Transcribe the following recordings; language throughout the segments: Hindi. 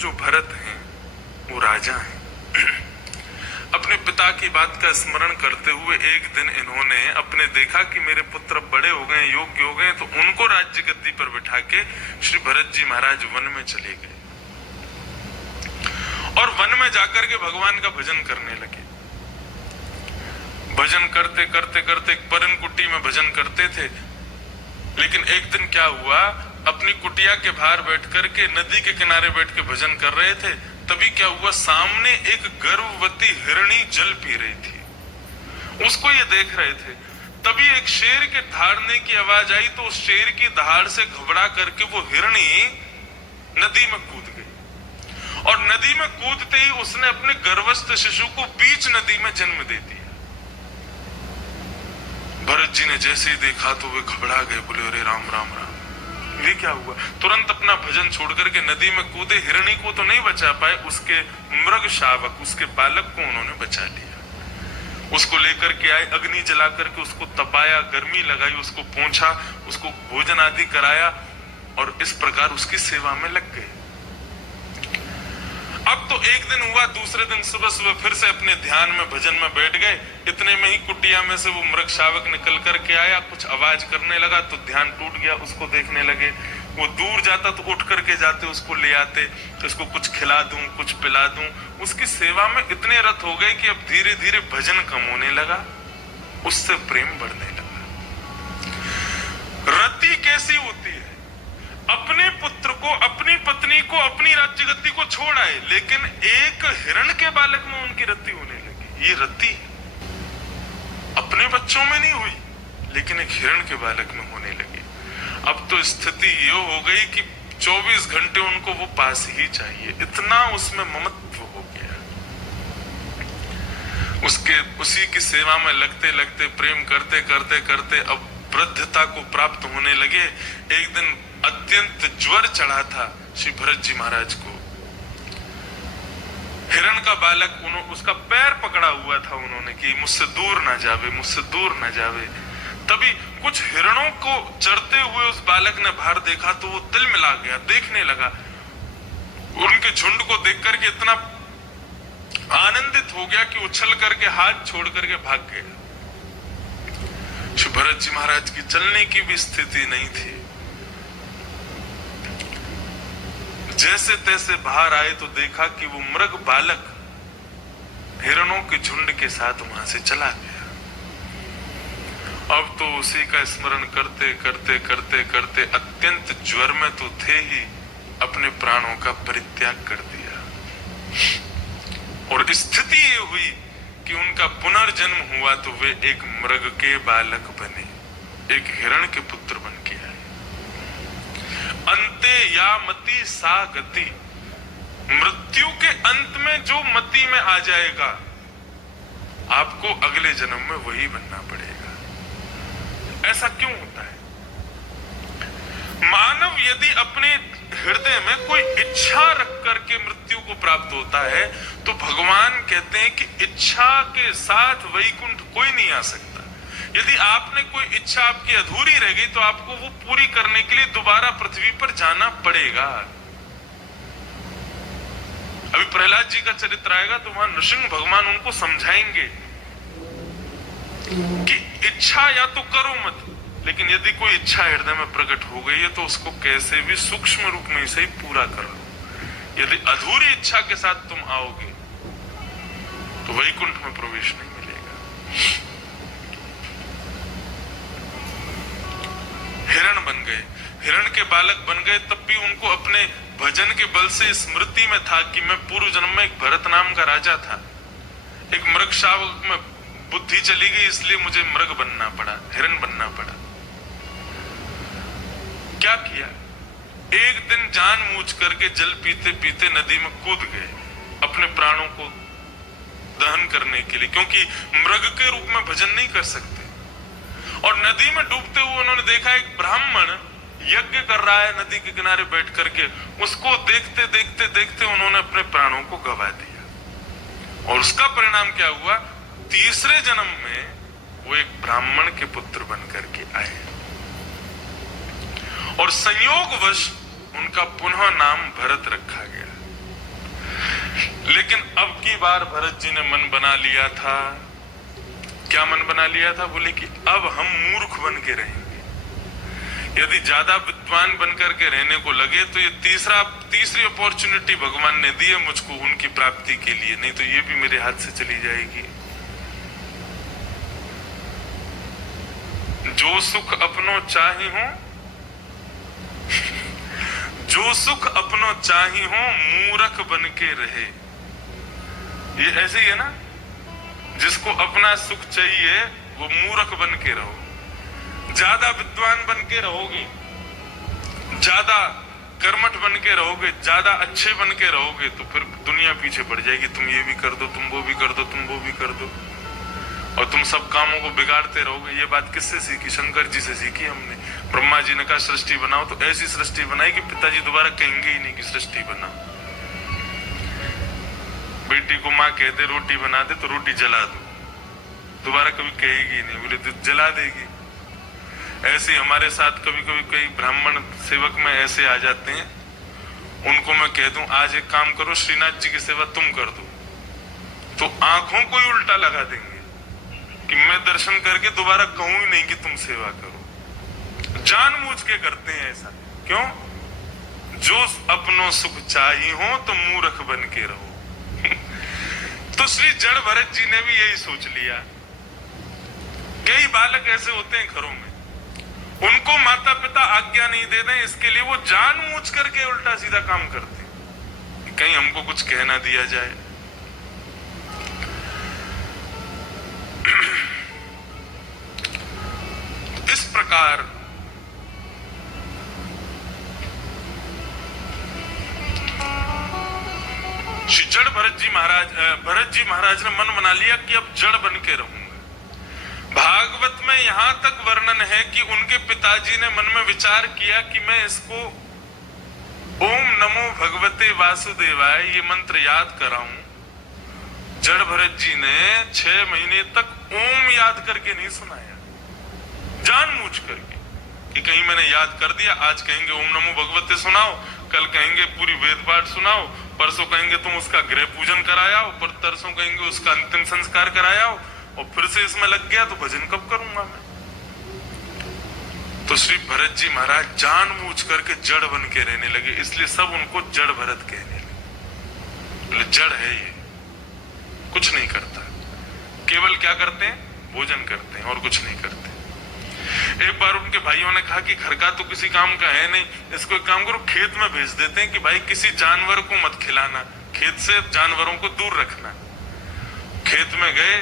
जो भरत हैं वो राजा हैं। अपने पिता की बात का स्मरण करते हुए एक दिन इन्होंने अपने देखा कि मेरे पुत्र बड़े हो गए, योग्य हो गए, तो उनको राज्य गद्दी पर बिठा के श्री भरत जी महाराज वन में चले गए और वन में जाकर के भगवान का भजन करने लगे। भजन करते करते करते एक परन कुटी में भजन करते थे। लेकिन एक दिन क्या हुआ, अपनी कुटिया के बाहर बैठ करके नदी के किनारे बैठ के भजन कर रहे थे। तभी क्या हुआ, सामने एक गर्भवती हिरणी जल पी रही थी, उसको ये देख रहे थे। तभी एक शेर के दहाड़ने की आवाज आई, तो उस शेर की दहाड़ से घबरा करके वो हिरणी नदी में कूद गई और नदी में कूदते ही उसने अपने गर्भस्थ शिशु को बीच नदी में जन्म दे दिया। भरत जी ने जैसे ही देखा तो वे घबरा गए, बोले अरे राम राम राम, ये क्या हुआ। तुरंत अपना भजन छोड़ करके नदी में कूदे। हिरणी को तो नहीं बचा पाए, उसके मृग शावक, उसके बालक को उन्होंने बचा लिया। उसको लेकर के आए, अग्नि जला करके उसको तपाया, गर्मी लगाई, उसको पोंछा, उसको भोजन आदि कराया और इस प्रकार उसकी सेवा में लग गए। अब तो एक दिन हुआ, दूसरे दिन सुबह सुबह फिर से अपने ध्यान में भजन में बैठ गए। इतने में ही कुटिया में से वो मृग शावक निकल करके आया, कुछ आवाज करने लगा तो ध्यान टूट गया, उसको देखने लगे। वो दूर जाता तो उठ करके जाते, उसको ले आते, उसको कुछ खिला दूं, कुछ पिला दूं। उसकी सेवा में इतने रत हो गए कि अब धीरे धीरे भजन कम होने लगा, उससे प्रेम बढ़ने लगा। रति कैसी होती है, अपने पुत्र को, अपनी पत्नी को, अपनी राज्य गद्दी को छोड़ आए, लेकिन एक हिरण के बालक में उनकी रति होने लगी। ये रति अपने बच्चों में नहीं हुई, लेकिन एक हिरण के बालक में होने लगी। अब तो स्थिति ये हो गई कि 24 घंटे उनको वो पास ही चाहिए, इतना उसमें ममत्व हो गया। उसी की सेवा में लगते लगते, प्रेम करते करते करते अब वृद्धता को प्राप्त होने लगे। एक दिन अत्यंत ज्वर चढ़ा था श्री भरत जी महाराज को। हिरण का बालक, उसका पैर पकड़ा हुआ था उन्होंने कि मुझसे दूर ना जावे, मुझसे दूर ना जावे। तभी कुछ हिरणों को चरते हुए उस बालक ने बाहर देखा तो वो दिल मिला गया, देखने लगा। उनके झुंड को देख करके इतना आनंदित हो गया कि उछल करके हाथ छोड़ करके भाग गया। श्री भरत जी महाराज की चलने की भी स्थिति नहीं थी। जैसे तैसे बाहर आए तो देखा कि वो मृग बालक हिरणों के झुंड के साथ वहां से चला गया। अब तो उसी का स्मरण करते करते करते करते अत्यंत ज्वर में तो थे ही, अपने प्राणों का परित्याग कर दिया। और स्थिति ये हुई कि उनका पुनर्जन्म हुआ तो वे एक मृग के बालक बने, एक हिरण के पुत्र बन के आए। अंते या मति सा गति, मृत्यु के अंत में जो मति में आ जाएगा, आपको अगले जन्म में वही बनना पड़ेगा। ऐसा क्यों होता है? मानव यदि अपने हृदय में कोई इच्छा रख करके मृत्यु को प्राप्त होता है तो भगवान कहते हैं कि इच्छा के साथ वैकुंठ कोई नहीं आ सकता। यदि आपने कोई इच्छा आपकी अधूरी रह गई तो आपको वो पूरी करने के लिए दोबारा पृथ्वी पर जाना पड़ेगा। अभी प्रहलाद जी का चरित्र आएगा तो वहां नृसिंह भगवान उनको समझाएंगे कि इच्छा या तो करो मत, लेकिन यदि कोई इच्छा हृदय में प्रकट हो गई है तो उसको कैसे भी सूक्ष्म रूप में से ही पूरा कर लो। यदि अधूरी इच्छा के साथ तुम आओगे तो वैकुंठ में प्रवेश नहीं मिलेगा। हिरण बन गए, हिरण के बालक बन गए, तब भी उनको अपने भजन के बल से स्मृति में था कि मैं पूर्व जन्म में एक भरत नाम का राजा था। एक मृग शावक में बुद्धि चली गई, इसलिए मुझे मृग बनना पड़ा, हिरण बनना पड़ा। क्या किया? एक दिन जानबूझ करके जल पीते पीते नदी में कूद गए अपने प्राणों को दहन करने के लिए, क्योंकि मृग के रूप में भजन नहीं कर सकते। और नदी में डूबते हुए उन्होंने देखा एक ब्राह्मण यज्ञ कर रहा है नदी के किनारे बैठ करके। उसको देखते देखते देखते उन्होंने अपने प्राणों को गवा दिया। और उसका परिणाम क्या हुआ? तीसरे जन्म में वो एक ब्राह्मण के पुत्र बन करके आए और संयोगवश उनका पुनः नाम भरत रखा गया। लेकिन अब की बार भरत जी ने मन बना लिया था। क्या मन बना लिया था? बोले कि अब हम मूर्ख बन के रहेंगे। यदि ज्यादा विद्वान बनकर के रहने को लगे तो ये तीसरी अपॉर्चुनिटी भगवान ने दी है मुझको उनकी प्राप्ति के लिए, नहीं तो ये भी मेरे हाथ से चली जाएगी। जो सुख अपनो चाही हो जो सुख अपनो चाही हो मूर्ख बन के रहे। ये ऐसे ही है ना, जिसको अपना सुख चाहिए वो मूर्ख बन के रहो। ज्यादा विद्वान बन के रहोगे, ज्यादा कर्मठ बन के रहोगे, ज्यादा अच्छे बन के रहोगे तो फिर दुनिया पीछे पड़ जाएगी। तुम ये भी कर दो, तुम वो भी कर दो, तुम वो भी कर दो, और तुम सब कामों को बिगाड़ते रहोगे। ये बात किससे सीखी? शंकर जी से सीखी हमने। ब्रह्मा जी ने कहा सृष्टि बनाओ, तो ऐसी सृष्टि बनाई कि पिताजी दोबारा कहेंगे ही नहीं कि सृष्टि बनाओ। बेटी को माँ कहते रोटी बना दे तो रोटी जला दो, दोबारा कभी कहेगी नहीं। बोले तो जला देगी। ऐसे हमारे साथ कभी कभी कई ब्राह्मण सेवक में ऐसे आ जाते हैं, उनको मैं कह दूं आज एक काम करो, श्रीनाथ जी की सेवा तुम कर दो, तो आंखों को ही उल्टा लगा देंगे कि मैं दर्शन करके दोबारा कहूं ही नहीं कि तुम सेवा करो। जानबूझ के करते हैं ऐसा। क्यों? जो अपनो सुख चाहिए हो तो मूर्ख बन के रहो। तो श्री जड़ भरत जी ने भी यही सोच लिया। कई बालक ऐसे होते हैं घरों में, उनको माता पिता आज्ञा नहीं देते, इसके लिए वो जानबूझ करके उल्टा सीधा काम करते हैं, कहीं हमको कुछ कहना दिया जाए। इस प्रकार श्री जड़ भरत जी महाराज ने मन बना लिया कि अब जड़ बन के रहूंगा। भागवत में यहां तक वर्णन है कि उनके पिताजी ने मन में विचार किया कि मैं इसको ओम नमो भगवते वासुदेवाय ये मंत्र याद कराऊं। जड़ भरत जी ने 6 महीने तक ओम याद करके नहीं सुनाया, जानबूझ करके कि कहीं मैंने याद कर दिया, आज कहेंगे ओम नमो भगवते सुनाओ, कल कहेंगे पूरी वेद पाठ सुनाओ, परसों कहेंगे तुम उसका गृह पूजन कराया, पर तरसों कहेंगे उसका अंतिम संस्कार कराया, और फिर से इसमें लग गया तो भजन कब करूंगा मैं। तो श्री भरत जी महाराज जानबूझ करके जड़ बन के रहने लगे, इसलिए सब उनको जड़ भरत कहने लगे। जड़ है ये, कुछ नहीं करता, केवल क्या करते हैं? भोजन करते हैं और कुछ नहीं करते। एक बार उनके भाइयों ने कहा कि घर का तो किसी काम का है नहीं, इसको एक काम करो खेत में भेज देते हैं कि भाई किसी जानवर को मत खिलाना, खेत से जानवरों को दूर रखना। खेत में गए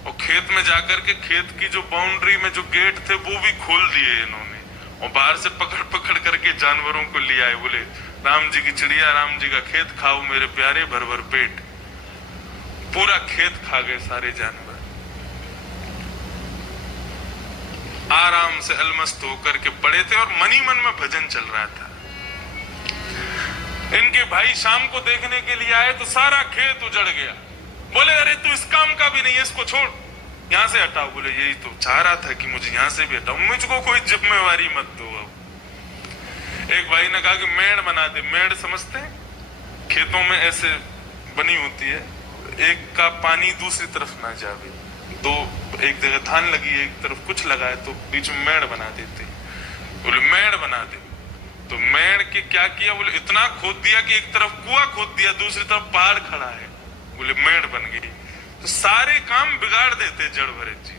और खेत में जाकर के खेत की जो बाउंड्री में जो गेट थे वो भी खोल दिए इन्होंने, और बाहर से पकड़ पकड़ करके जानवरों को ले आए। बोले राम जी की चिड़िया, राम जी का खेत खाओ मेरे प्यारे, भर भर पेट। पूरा खेत खा गए सारे जानवर। आराम से अलमस्त होकर के पड़े थे और मन ही मन में भजन चल रहा था। इनके भाई शाम को देखने के लिए आए तो सारा खेत उजड़ गया। बोले अरे तू इस काम का भी नहीं है, इसको छोड़, यहां से हटाओ। बोले यही तो चाह रहा था कि मुझे यहां से भी हटाओ, मुझको कोई जिम्मेवारी मत दो। अब एक भाई ने कहा कि मेड़ बना दे। मेड़ समझते हैं? खेतों में ऐसे बनी होती है, एक का पानी दूसरी तरफ ना जावे, तो एक जगह धान लगी है, एक तरफ कुछ लगा है, तो बीच में मेड़ बना देते। बोले मेड़ बना दे। तो मेड़ के क्या किया? बोले इतना खोद दिया कि एक तरफ कुआं खोद दिया, दूसरी तरफ पहाड़ खड़ा है। बोले मेड़ बन गई। तो सारे काम बिगाड़ देते जड़ भरत जी।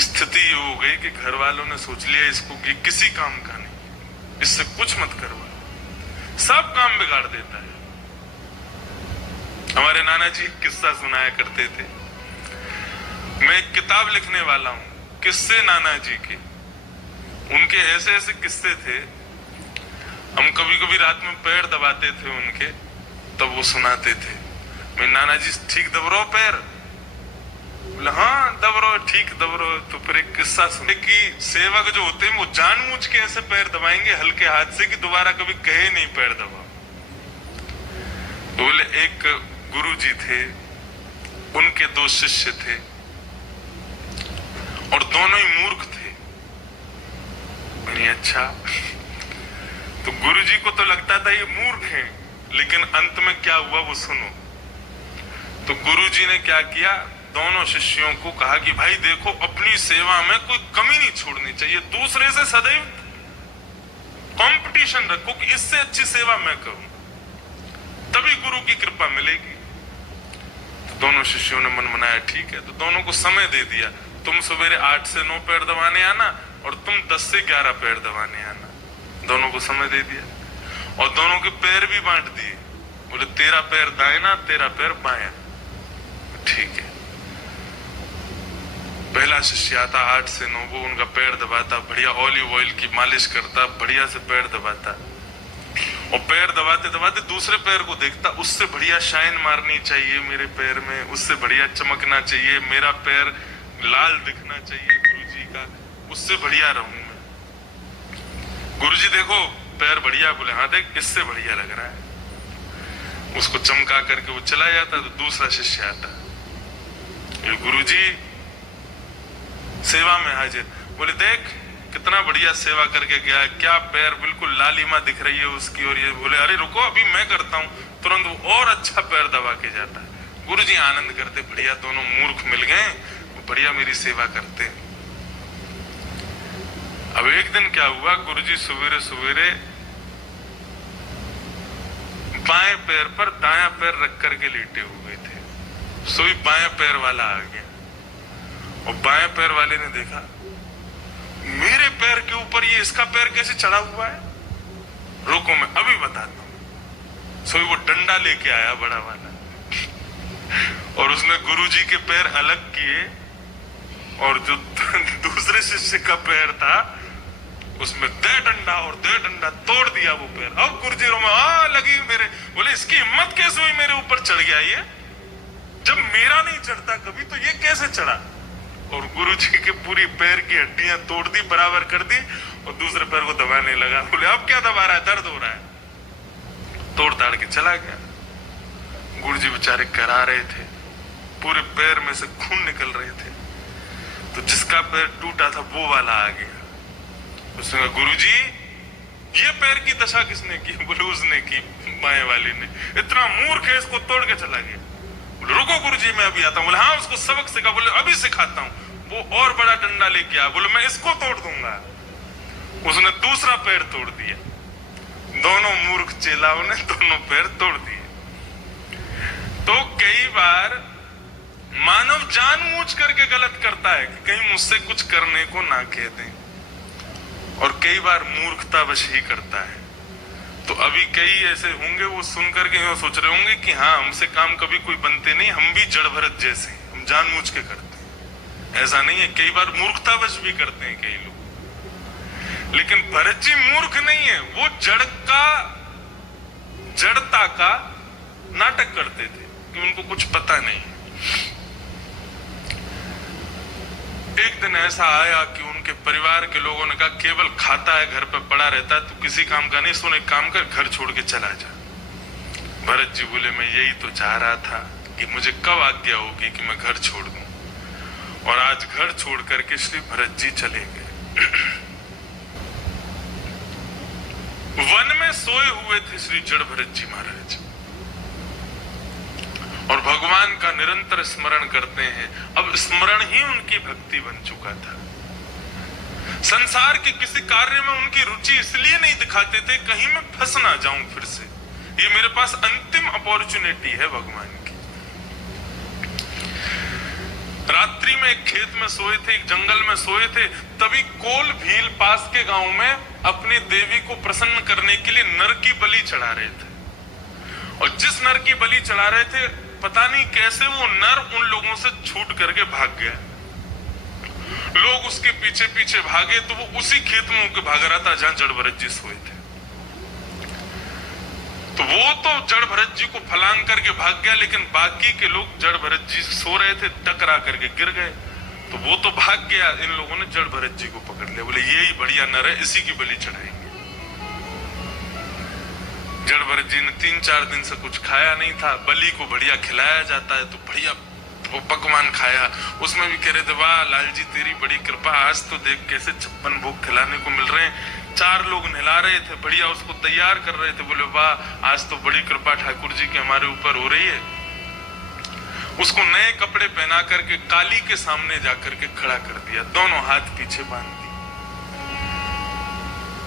स्थिति ये हो गई कि घर वालों ने सोच लिया इसको कि किसी काम का नहीं, इससे कुछ मत करवा, सब काम बिगाड़ देता है। हमारे नाना जी किस्सा सुनाया करते थे। मैं एक किताब लिखने वाला हूं, किस्से नाना जी के। उनके ऐसे ऐसे किस्से थे, हम कभी कभी रात में पैर दबाते थे उनके, तब वो सुनाते थे। मैं नाना जी ठीक दबरो पैर? बोले हाँ दबरो, ठीक दबरो। तो फिर एक किस्सा सुने कि सेवक जो होते हैं वो जानबूझ के ऐसे पैर दबाएंगे हल्के हाथ से कि दोबारा कभी कहे नहीं पैर दबाओ। बोले एक गुरु जी थे, उनके 2 शिष्य थे और दोनों ही मूर्ख थे। मैंने अच्छा, तो गुरु जी को तो लगता था ये मूर्ख हैं, लेकिन अंत में क्या हुआ वो सुनो। तो गुरुजी ने क्या किया, दोनों शिष्यों को कहा कि भाई देखो, अपनी सेवा में कोई कमी नहीं छोड़नी चाहिए, दूसरे से सदैव कंपटीशन रखो कि इससे अच्छी सेवा मैं करूं, तभी गुरु की कृपा मिलेगी। तो दोनों शिष्यों ने मन बनाया ठीक है, तो दोनों को समय दे दिया, तुम सवेरे 8 से 9 पैर दबाने आना और तुम 10 से 11 पैर दबाने आना। दोनों को समय दे दिया और दोनों के पैर भी बांट दिए। बोले तेरा पैर दाहिना, तेरा पैर बायां। ठीक है। पहला शिष्य आता 8 से 9, वो उनका पैर दबाता, बढ़िया ऑलिव ऑयल की मालिश करता, बढ़िया से पैर दबाता, और पैर दबाते दबाते दूसरे पैर को देखता, उससे बढ़िया शाइन मारनी चाहिए मेरे पैर में, उससे बढ़िया चमकना चाहिए, मेरा पैर लाल दिखना चाहिए गुरुजी का, उससे बढ़िया रहूं मैं। गुरुजी देखो पैर बढ़िया, बोले हाँ देख इससे बढ़िया लग रहा है। उसको चमका करके वो चला जाता, तो दूसरा शिष्य आता, ये गुरुजी सेवा में हाजिर, बोले देख कितना बढ़िया सेवा करके गया है, क्या पैर बिल्कुल लालिमा दिख रही है उसकी। और ये बोले अरे रुको अभी मैं करता हूं, तुरंत वो और अच्छा पैर दबा के जाता है। गुरुजी आनंद करते, बढ़िया दोनों मूर्ख मिल गए, बढ़िया मेरी सेवा करते। अब एक दिन क्या हुआ, गुरुजी सवेरे सवेरे बाएं पैर पर दायां पैर रख करके लेटे हुए थे, सोई बाएं पैर वाला आ गया, और बाएं पैर वाले ने देखा मेरे पैर के ऊपर ये इसका पैर कैसे चढ़ा हुआ है, रुको मैं अभी बताता हूं। सोई वो डंडा लेके आया बड़ा वाला, और उसने गुरुजी के पैर अलग किए, और जो दूसरे शिष्य का पैर था उसमें दे डंडा और दे डंडा तोड़ दिया वो पैर। अब गुरुजी रो में लगी मेरे, बोले इसकी हिम्मत कैसे हुई मेरे ऊपर चढ़ गया ये, जब मेरा नहीं चढ़ता कभी तो ये कैसे चढ़ा। और गुरुजी के पूरी पैर की हड्डियां तोड़ दी, बराबर कर दी, और दूसरे पैर को दबाने लगा। बोले अब क्या दबा रहा है, दर्द हो रहा है। तोड़ ताड़ के चला गया। गुरुजी बेचारे करा रहे थे, पूरे पैर में से खून निकल रहे थे, तो जिसका पैर टूटा था वो वाला आ गया। उसने कहा गुरुजी ये पैर की दशा किसने की, बोले उसने की, बाएं वाले ने। इतना मूर्ख है, इसको तोड़ के चला गया। बोले रुको गुरुजी मैं अभी आता हूं। बोले हाँ उसको सबक सिखा। बोले अभी सिखाता हूं। वो और बड़ा डंडा लेके आया, बोले मैं इसको तोड़ दूंगा। उसने दूसरा पैर तोड़ दिया। दोनों मूर्ख चेलाओं ने दोनों पैर तोड़ दिए। तो कई बार मानव जानबूझ करके गलत करता है कि कहीं मुझसे कुछ करने को ना कह दें, और कई बार मूर्खतावश ही करता है। तो अभी कई ऐसे होंगे वो सुन करके सोच रहे होंगे कि हाँ हमसे काम कभी कोई बनते नहीं, हम भी जड़ भरत जैसे, हम जानबूझ के करते हैं। ऐसा नहीं है, कई बार मूर्खतावश भी करते हैं कई लोग। लेकिन भरत जी मूर्ख नहीं है, वो जड़ता का नाटक करते थे कि उनको कुछ पता नहीं। एक दिन ऐसा आया कि उनके परिवार के लोगों ने कहा केवल खाता है, घर पर पड़ा रहता है, तो किसी काम का नहीं, सुन एक काम कर घर छोड़ के चला जा। भरत जी बोले मैं यही तो चाह रहा था कि मुझे कब आज्ञा होगी कि मैं घर छोड़ दूं, और आज घर छोड़ करके श्री भरत जी चले गए। वन में सोए हुए थे श्री जड़ भरत जी महाराज, और भगवान का निरंतर स्मरण करते हैं। अब स्मरण ही उनकी भक्ति बन चुका था। संसार के किसी कार्य में उनकी रुचि इसलिए नहीं दिखाते थे कहीं मैं फंस ना जाऊं फिर से, ये मेरे पास अंतिम अपॉर्चुनिटी है भगवान की। रात्रि में एक खेत में सोए थे, एक जंगल में सोए थे, तभी कोल भील पास के गांव में अपनी देवी को प्रसन्न करने के लिए नर की बलि चढ़ा रहे थे। और जिस नर की बलि चढ़ा रहे थे, पता नहीं कैसे वो नर उन लोगों से छूट करके भाग गया। लोग उसके पीछे पीछे भागे तो वो उसी खेत में होकर भाग रहा था जहां जड़ भरत जी सोए थे। तो वो तो जड़ भरत जी को फलांग करके भाग गया, लेकिन बाकी के लोग जड़ भरत जी सो रहे थे, टकरा करके गिर गए। तो वो तो भाग गया, इन लोगों ने जड़ भरत जी को पकड़ लिया। बोले यही बढ़िया नर है, इसी की बलि चढ़ाएंगे। जड़ भरत जी ने 3-4 दिन से कुछ खाया नहीं था, बलि को बढ़िया खिलाया जाता है तो बढ़िया वो पकवान खाया। उसमें भी कह रहे थे वाह लाल जी तेरी बड़ी कृपा, आज तो देख कैसे 56 भोग खिलाने को मिल रहे हैं, 4 लोग नहला रहे थे, बढ़िया उसको तैयार कर रहे थे। बोले वाह, आज तो बड़ी कृपा ठाकुर जी की हमारे ऊपर हो रही है। उसको नए कपड़े पहना करके काली के सामने जाकर के खड़ा कर दिया, दोनों हाथ पीछे बांध दिए।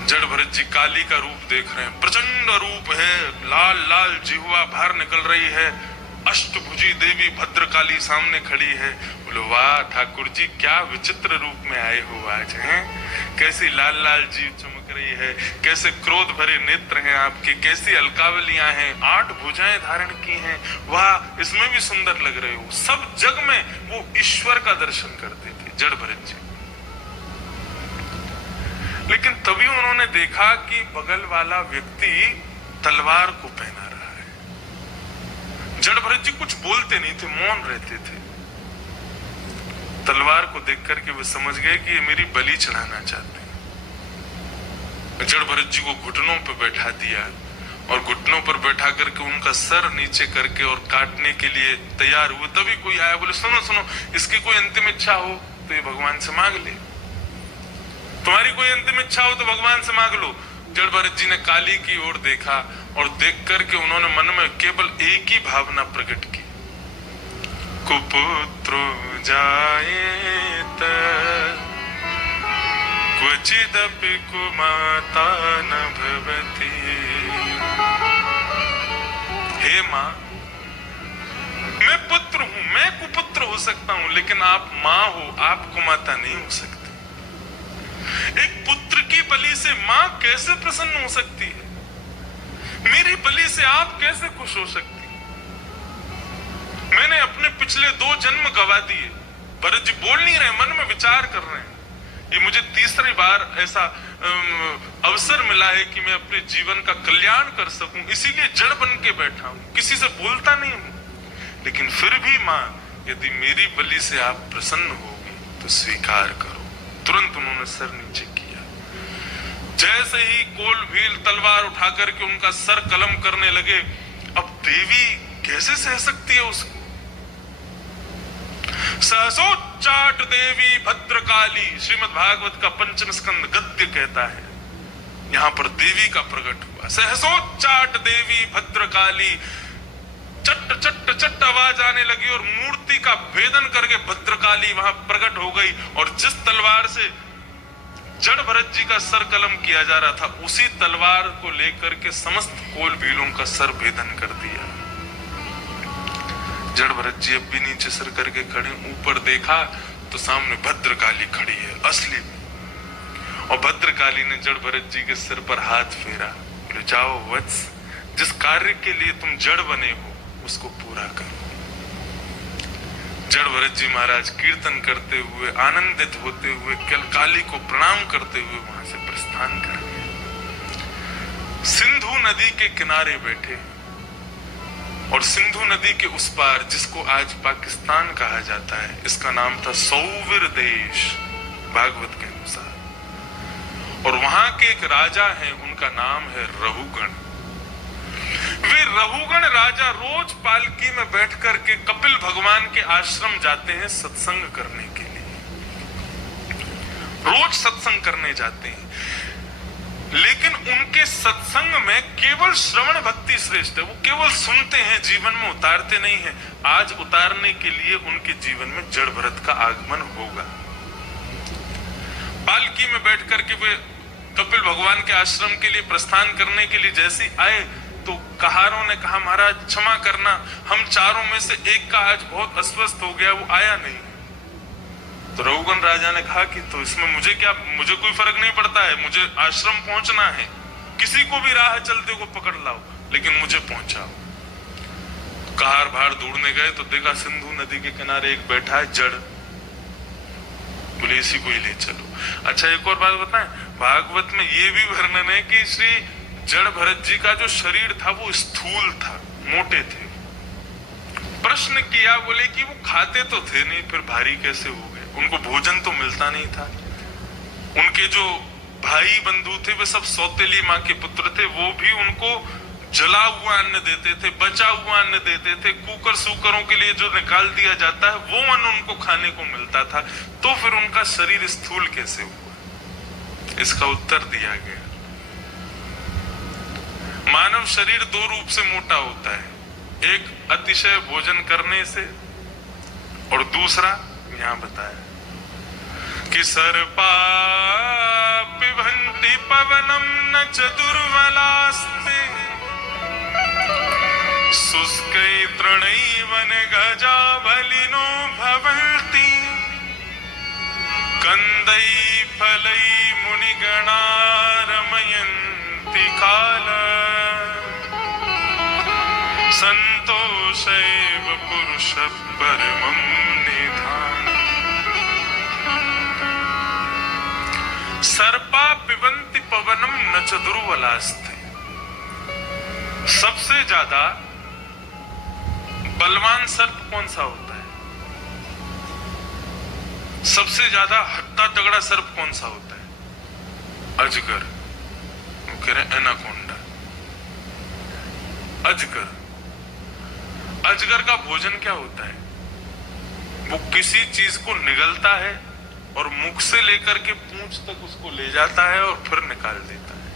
जड़ भरत जी काली का रूप देख रहे हैं, प्रचंड रूप है, लाल लाल जिह्वा बाहर निकल रही है, अष्टभुजी देवी भद्रकाली सामने खड़ी है। बोलो वाह ठाकुर जी, क्या विचित्र रूप में आए हो आज, हैं? कैसी लाल लाल जीव चमक रही है, कैसे क्रोध भरे नेत्र हैं आपके, कैसी अलकावलियां हैं, 8 भुजाएं धारण की हैं, वाह इसमें भी सुंदर लग रहे हो। सब जग में वो ईश्वर का दर्शन करते थे जड़ भरत जी। लेकिन तभी उन्होंने देखा कि बगल वाला व्यक्ति तलवार को पहना रहा है। जड़ भरत जी कुछ बोलते नहीं थे, मौन रहते थे। तलवार को देख करके वे समझ गए कि ये मेरी बलि चढ़ाना चाहते हैं। जड़ भरत जी को घुटनों पर बैठा दिया और घुटनों पर बैठा करके उनका सर नीचे करके और काटने के लिए तैयार हुए। तभी कोई आया, बोले सुनो सुनो, इसकी कोई अंतिम इच्छा हो तो ये भगवान से मांग ले, तुम्हारी कोई अंतिम इच्छा हो तो भगवान से मांग लो। जड़ भरत जी ने काली की ओर देखा और देख करके उन्होंने मन में केवल एक ही भावना प्रकट की, कुपुत्रो जायेत क्वचिदपि कुमाता न भवति। हे मां, मैं पुत्र हूं, मैं कुपुत्र हो सकता हूं, लेकिन आप मां हो, आप कुमाता नहीं हो सकती। एक पुत्र की बलि से मां कैसे प्रसन्न हो सकती है? मेरी बलि से आप कैसे खुश हो सकती? मैंने अपने पिछले 2 जन्म गवा दिए। भरत जी बोल नहीं रहे, मन में विचार कर रहे हैं। ये मुझे तीसरी बार ऐसा अवसर मिला है कि मैं अपने जीवन का कल्याण कर सकूं, इसीलिए जड़ बन के बैठा हूं, किसी से बोलता नहीं हूं। लेकिन फिर भी मां, यदि मेरी बलि से आप प्रसन्न होगी तो स्वीकार करो। तुरंत उन्होंने सर नीचे किया। जैसे ही कोल भील तलवार उठा करके उनका सर कलम करने लगे, अब देवी कैसे सह सकती है उसको? सहसोच्चाट देवी भद्रकाली, श्रीमद् भागवत का पंचम स्कंद गद्य कहता है, यहां पर देवी का प्रकट हुआ। सहसोच्चाट देवी भद्रकाली, चट चट चट आवाज आने लगी और मूर्ति का भेदन करके भद्रकाली वहां प्रकट हो गई। और जिस तलवार से जड़ भरत जी का सर कलम किया जा रहा था, उसी तलवार को लेकर के समस्त कोल भीलों का सर भेदन कर दिया। जड़ भरत जी अब भी नीचे सर करके खड़े, ऊपर देखा तो सामने भद्रकाली खड़ी है असली। और भद्रकाली ने जड़ भरत जी के सिर पर हाथ फेरा, बोले जाओ वत्स, जिस कार्य के लिए तुम जड़ बने हो उसको पूरा करो। जड़ भरत जी महाराज कीर्तन करते हुए, आनंदित होते हुए, काली को प्रणाम करते हुए वहां से प्रस्थान कर गए। सिंधु नदी के किनारे बैठे और सिंधु नदी के उस पार, जिसको आज पाकिस्तान कहा जाता है, इसका नाम था सौवीर देश भागवत के अनुसार। और वहां के एक राजा हैं, उनका नाम है रहुगण। वे रहुगण राजा रोज पालकी में बैठ करके कपिल भगवान के आश्रम जाते हैं सत्संग करने के लिए, रोज सत्संग करने जाते हैं। लेकिन उनके सत्संग में केवल श्रवण भक्ति श्रेष्ठ है, वो केवल सुनते हैं, जीवन में उतारते नहीं है। आज उतारने के लिए उनके जीवन में जड़ भरत का आगमन होगा। पालकी में बैठ करके वे कपिल भगवान के आश्रम के लिए प्रस्थान करने के लिए जैसे आए तो कहारों ने कहा महाराज क्षमा करना, हम चारों में से एक का आज बहुत अस्वस्थ हो गया, वो आया नहीं। तो रहुगण राजा ने कहा कि तो इसमें मुझे क्या, मुझे कोई फर्क नहीं पड़ता है, मुझे आश्रम पहुंचना है, किसी को भी राह चलते को पकड़ लाओ, लेकिन मुझे पहुंचाओ। कहार बाहर ढूंढने गए तो देखा सिंधु नदी के किनारे एक बैठा है जड़, बोले इसी को ही ले चलो। अच्छा एक और बात बताएं, भागवत में ये भी वर्णन है कि श्री जड़ भरत जी का जो शरीर था वो स्थूल था, मोटे थे। प्रश्न किया, बोले कि वो खाते तो थे नहीं, फिर भारी कैसे हो गए? उनको भोजन तो मिलता नहीं था। उनके जो भाई बंधु थे वे सब सौतेली माँ के पुत्र थे, वो भी उनको जला हुआ अन्न देते थे, बचा हुआ अन्न देते थे। कुकर सूकरों के लिए जो निकाल दिया जाता है वो अन्न उनको खाने को मिलता था, तो फिर उनका शरीर स्थूल कैसे हुआ? इसका उत्तर दिया गया मानव शरीर दो रूप से मोटा होता है, एक अतिशय भोजन करने से और दूसरा यहां बताया कि सर्पा पिबन्ति पवनम न च दुर्बलास्ते शुष्कै तृणैव निगजा बलिनो भवन्ति कंदै फलै मुनिगणा रमयन्ति काल संतोषैव पुरुषः परमं निधानम्। सर्पा पिबन्ति पवनम न च दुर्बलास्ते। सबसे ज्यादा बलवान सर्प कौन सा होता है? सबसे ज्यादा हट्टा तगड़ा सर्प कौन सा होता है? अजगर। वो कह रहे एनाकोंडा। अजगर। अजगर का भोजन क्या होता है? वो किसी चीज को निगलता है और मुख से लेकर के पूंछ तक उसको ले जाता है और फिर निकाल देता है।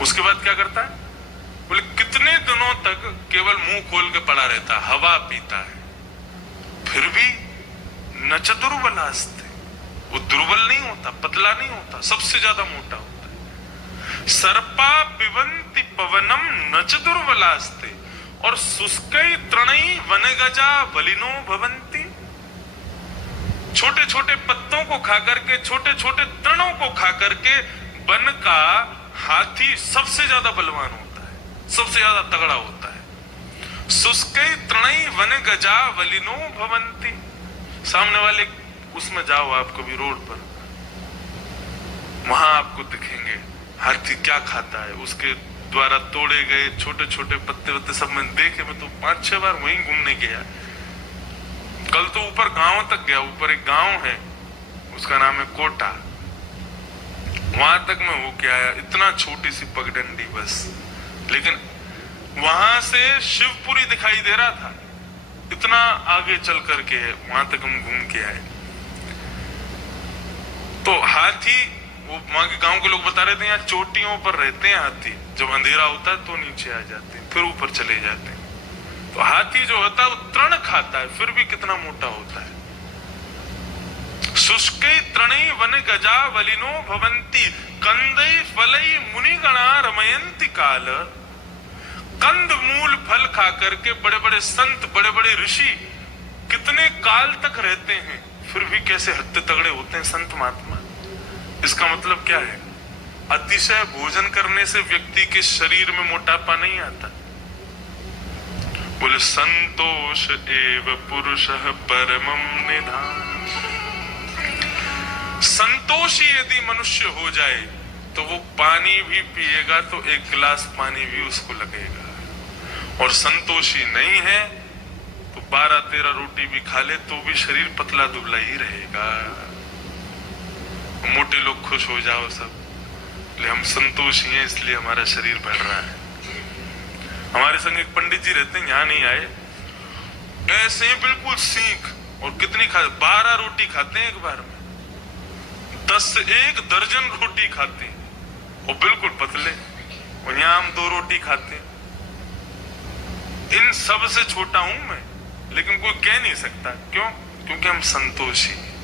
उसके बाद क्या करता है? बोले कितने दिनों तक केवल मुंह खोल के पड़ा रहता है, हवा पीता है, फिर भी न च दुर्बलास्ते। वो दुर्बल नहीं होता, पतला नहीं होता, सबसे ज्यादा मोटा होता है। सर्पा पिबन्ति पवनम न च दुर्बलास्ते और शुष्कै तृणै वनगजा बलिनो भवन्ति। छोटे छोटे पत्तों को खाकर के, छोटे छोटे तृणों को खाकर के वन का हाथी सबसे ज्यादा बलवान होता है, सबसे ज्यादा तगड़ा होता है। शुष्कै तृणै वनगजा बलिनो भवन्ति। सामने वाले उसमें जाओ आप कभी रोड पर, वहां आपको दिखेंगे हाथी क्या खाता है। उसके द्वारा तोड़े गए छोटे छोटे पत्ते वत्ते सब मैंने देखे। मैं तो 5-6 बार वहीं घूमने गया। कल तो ऊपर गांव तक गया। ऊपर एक गांव है, उसका नाम है कोटा। वहां तक मैं होके आया। इतना छोटी सी पगडंडी बस, लेकिन वहां से शिवपुरी दिखाई दे रहा था। इतना आगे चल करके है, वहां तक हम घूम के आए। तो हाथी, वो वहां के गांव के लोग बता रहे थे, यहाँ चोटियों पर रहते हैं हाथी। जब अंधेरा होता है तो नीचे आ जाते हैं, फिर ऊपर चले जाते हैं। तो हाथी जो होता है वो तृण खाता है, फिर भी कितना मोटा होता है। शुष्कै तृणै वनगजा बलिनो भवन्ति कंदै फलै मुनिगणा रमयन्ति काल। कंद मूल फल खा करके बड़े बड़े संत, बड़े बड़े ऋषि कितने काल तक रहते हैं, फिर भी कैसे हत्ते तगड़े होते हैं संत महात्मा। इसका मतलब क्या है? अतिशय भोजन करने से व्यक्ति के शरीर में मोटापा नहीं आता। बोले संतोष एव पुरुषः परमं निधानम्। संतोषी यदि मनुष्य हो जाए तो वो पानी भी पिएगा तो एक गिलास पानी भी उसको लगेगा। और संतोषी नहीं है तो 12-13 रोटी भी खा ले तो भी शरीर पतला दुबला ही रहेगा। मोटे लोग खुश हो जाओ सब, हम संतोषी हैं इसलिए हमारा शरीर बढ़ रहा है। हमारे संग एक पंडित जी रहते हैं, यहाँ नहीं आए, ऐसे बिल्कुल सीख। और कितनी खा 12 रोटी खाते हैं एक बार में, 10 से 1 दर्जन रोटी खाते हैं और बिल्कुल पतले। और यहाँ हम 2 रोटी खाते हैं। इन सब से छोटा हूं मैं, लेकिन कोई कह नहीं सकता। क्यों? क्योंकि हम संतोषी हैं।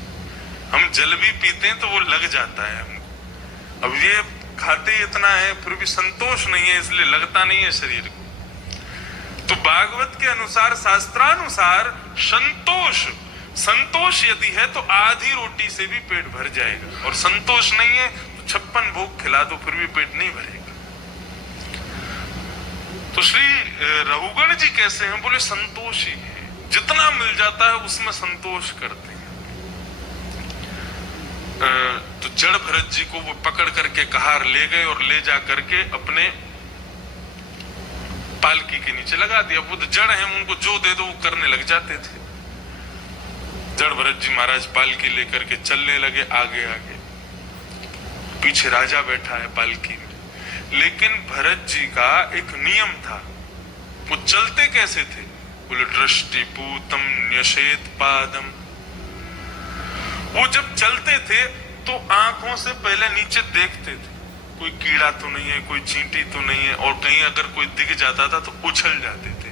हम जल भी पीते हैं तो वो लग जाता है हमको। अब ये खाते इतना है फिर भी संतोष नहीं है, इसलिए लगता नहीं है शरीर को। तो भागवत के अनुसार, शास्त्रानुसार संतोष यदि है तो आधी रोटी से भी पेट भर जाएगा। और संतोष नहीं है तो 56 भोग खिला दो फिर भी पेट नहीं भरेगा। तो श्री रघुगण जी कैसे हैं? बोले संतोषी है, जितना मिल जाता है उसमें संतोष करते हैं। तो जड़ भरत जी को वो पकड़ करके कहार ले गए और ले जा करके अपने पालकी के नीचे लगा दिया। वो तो जड़ है, उनको जो दे दो वो करने लग जाते थे। जड़ भरत जी महाराज पालकी लेकर के चलने लगे आगे आगे। पीछे राजा बैठा है पालकी में। लेकिन भरत जी का एक नियम था, वो चलते कैसे थे? बोले दृष्टि पूतम न्यशेत पादम। वो जब चलते थे तो आंखों से पहले नीचे देखते थे, कोई कीड़ा तो नहीं है, कोई चींटी तो नहीं है, और कहीं अगर कोई दिख जाता था तो उछल जाते थे।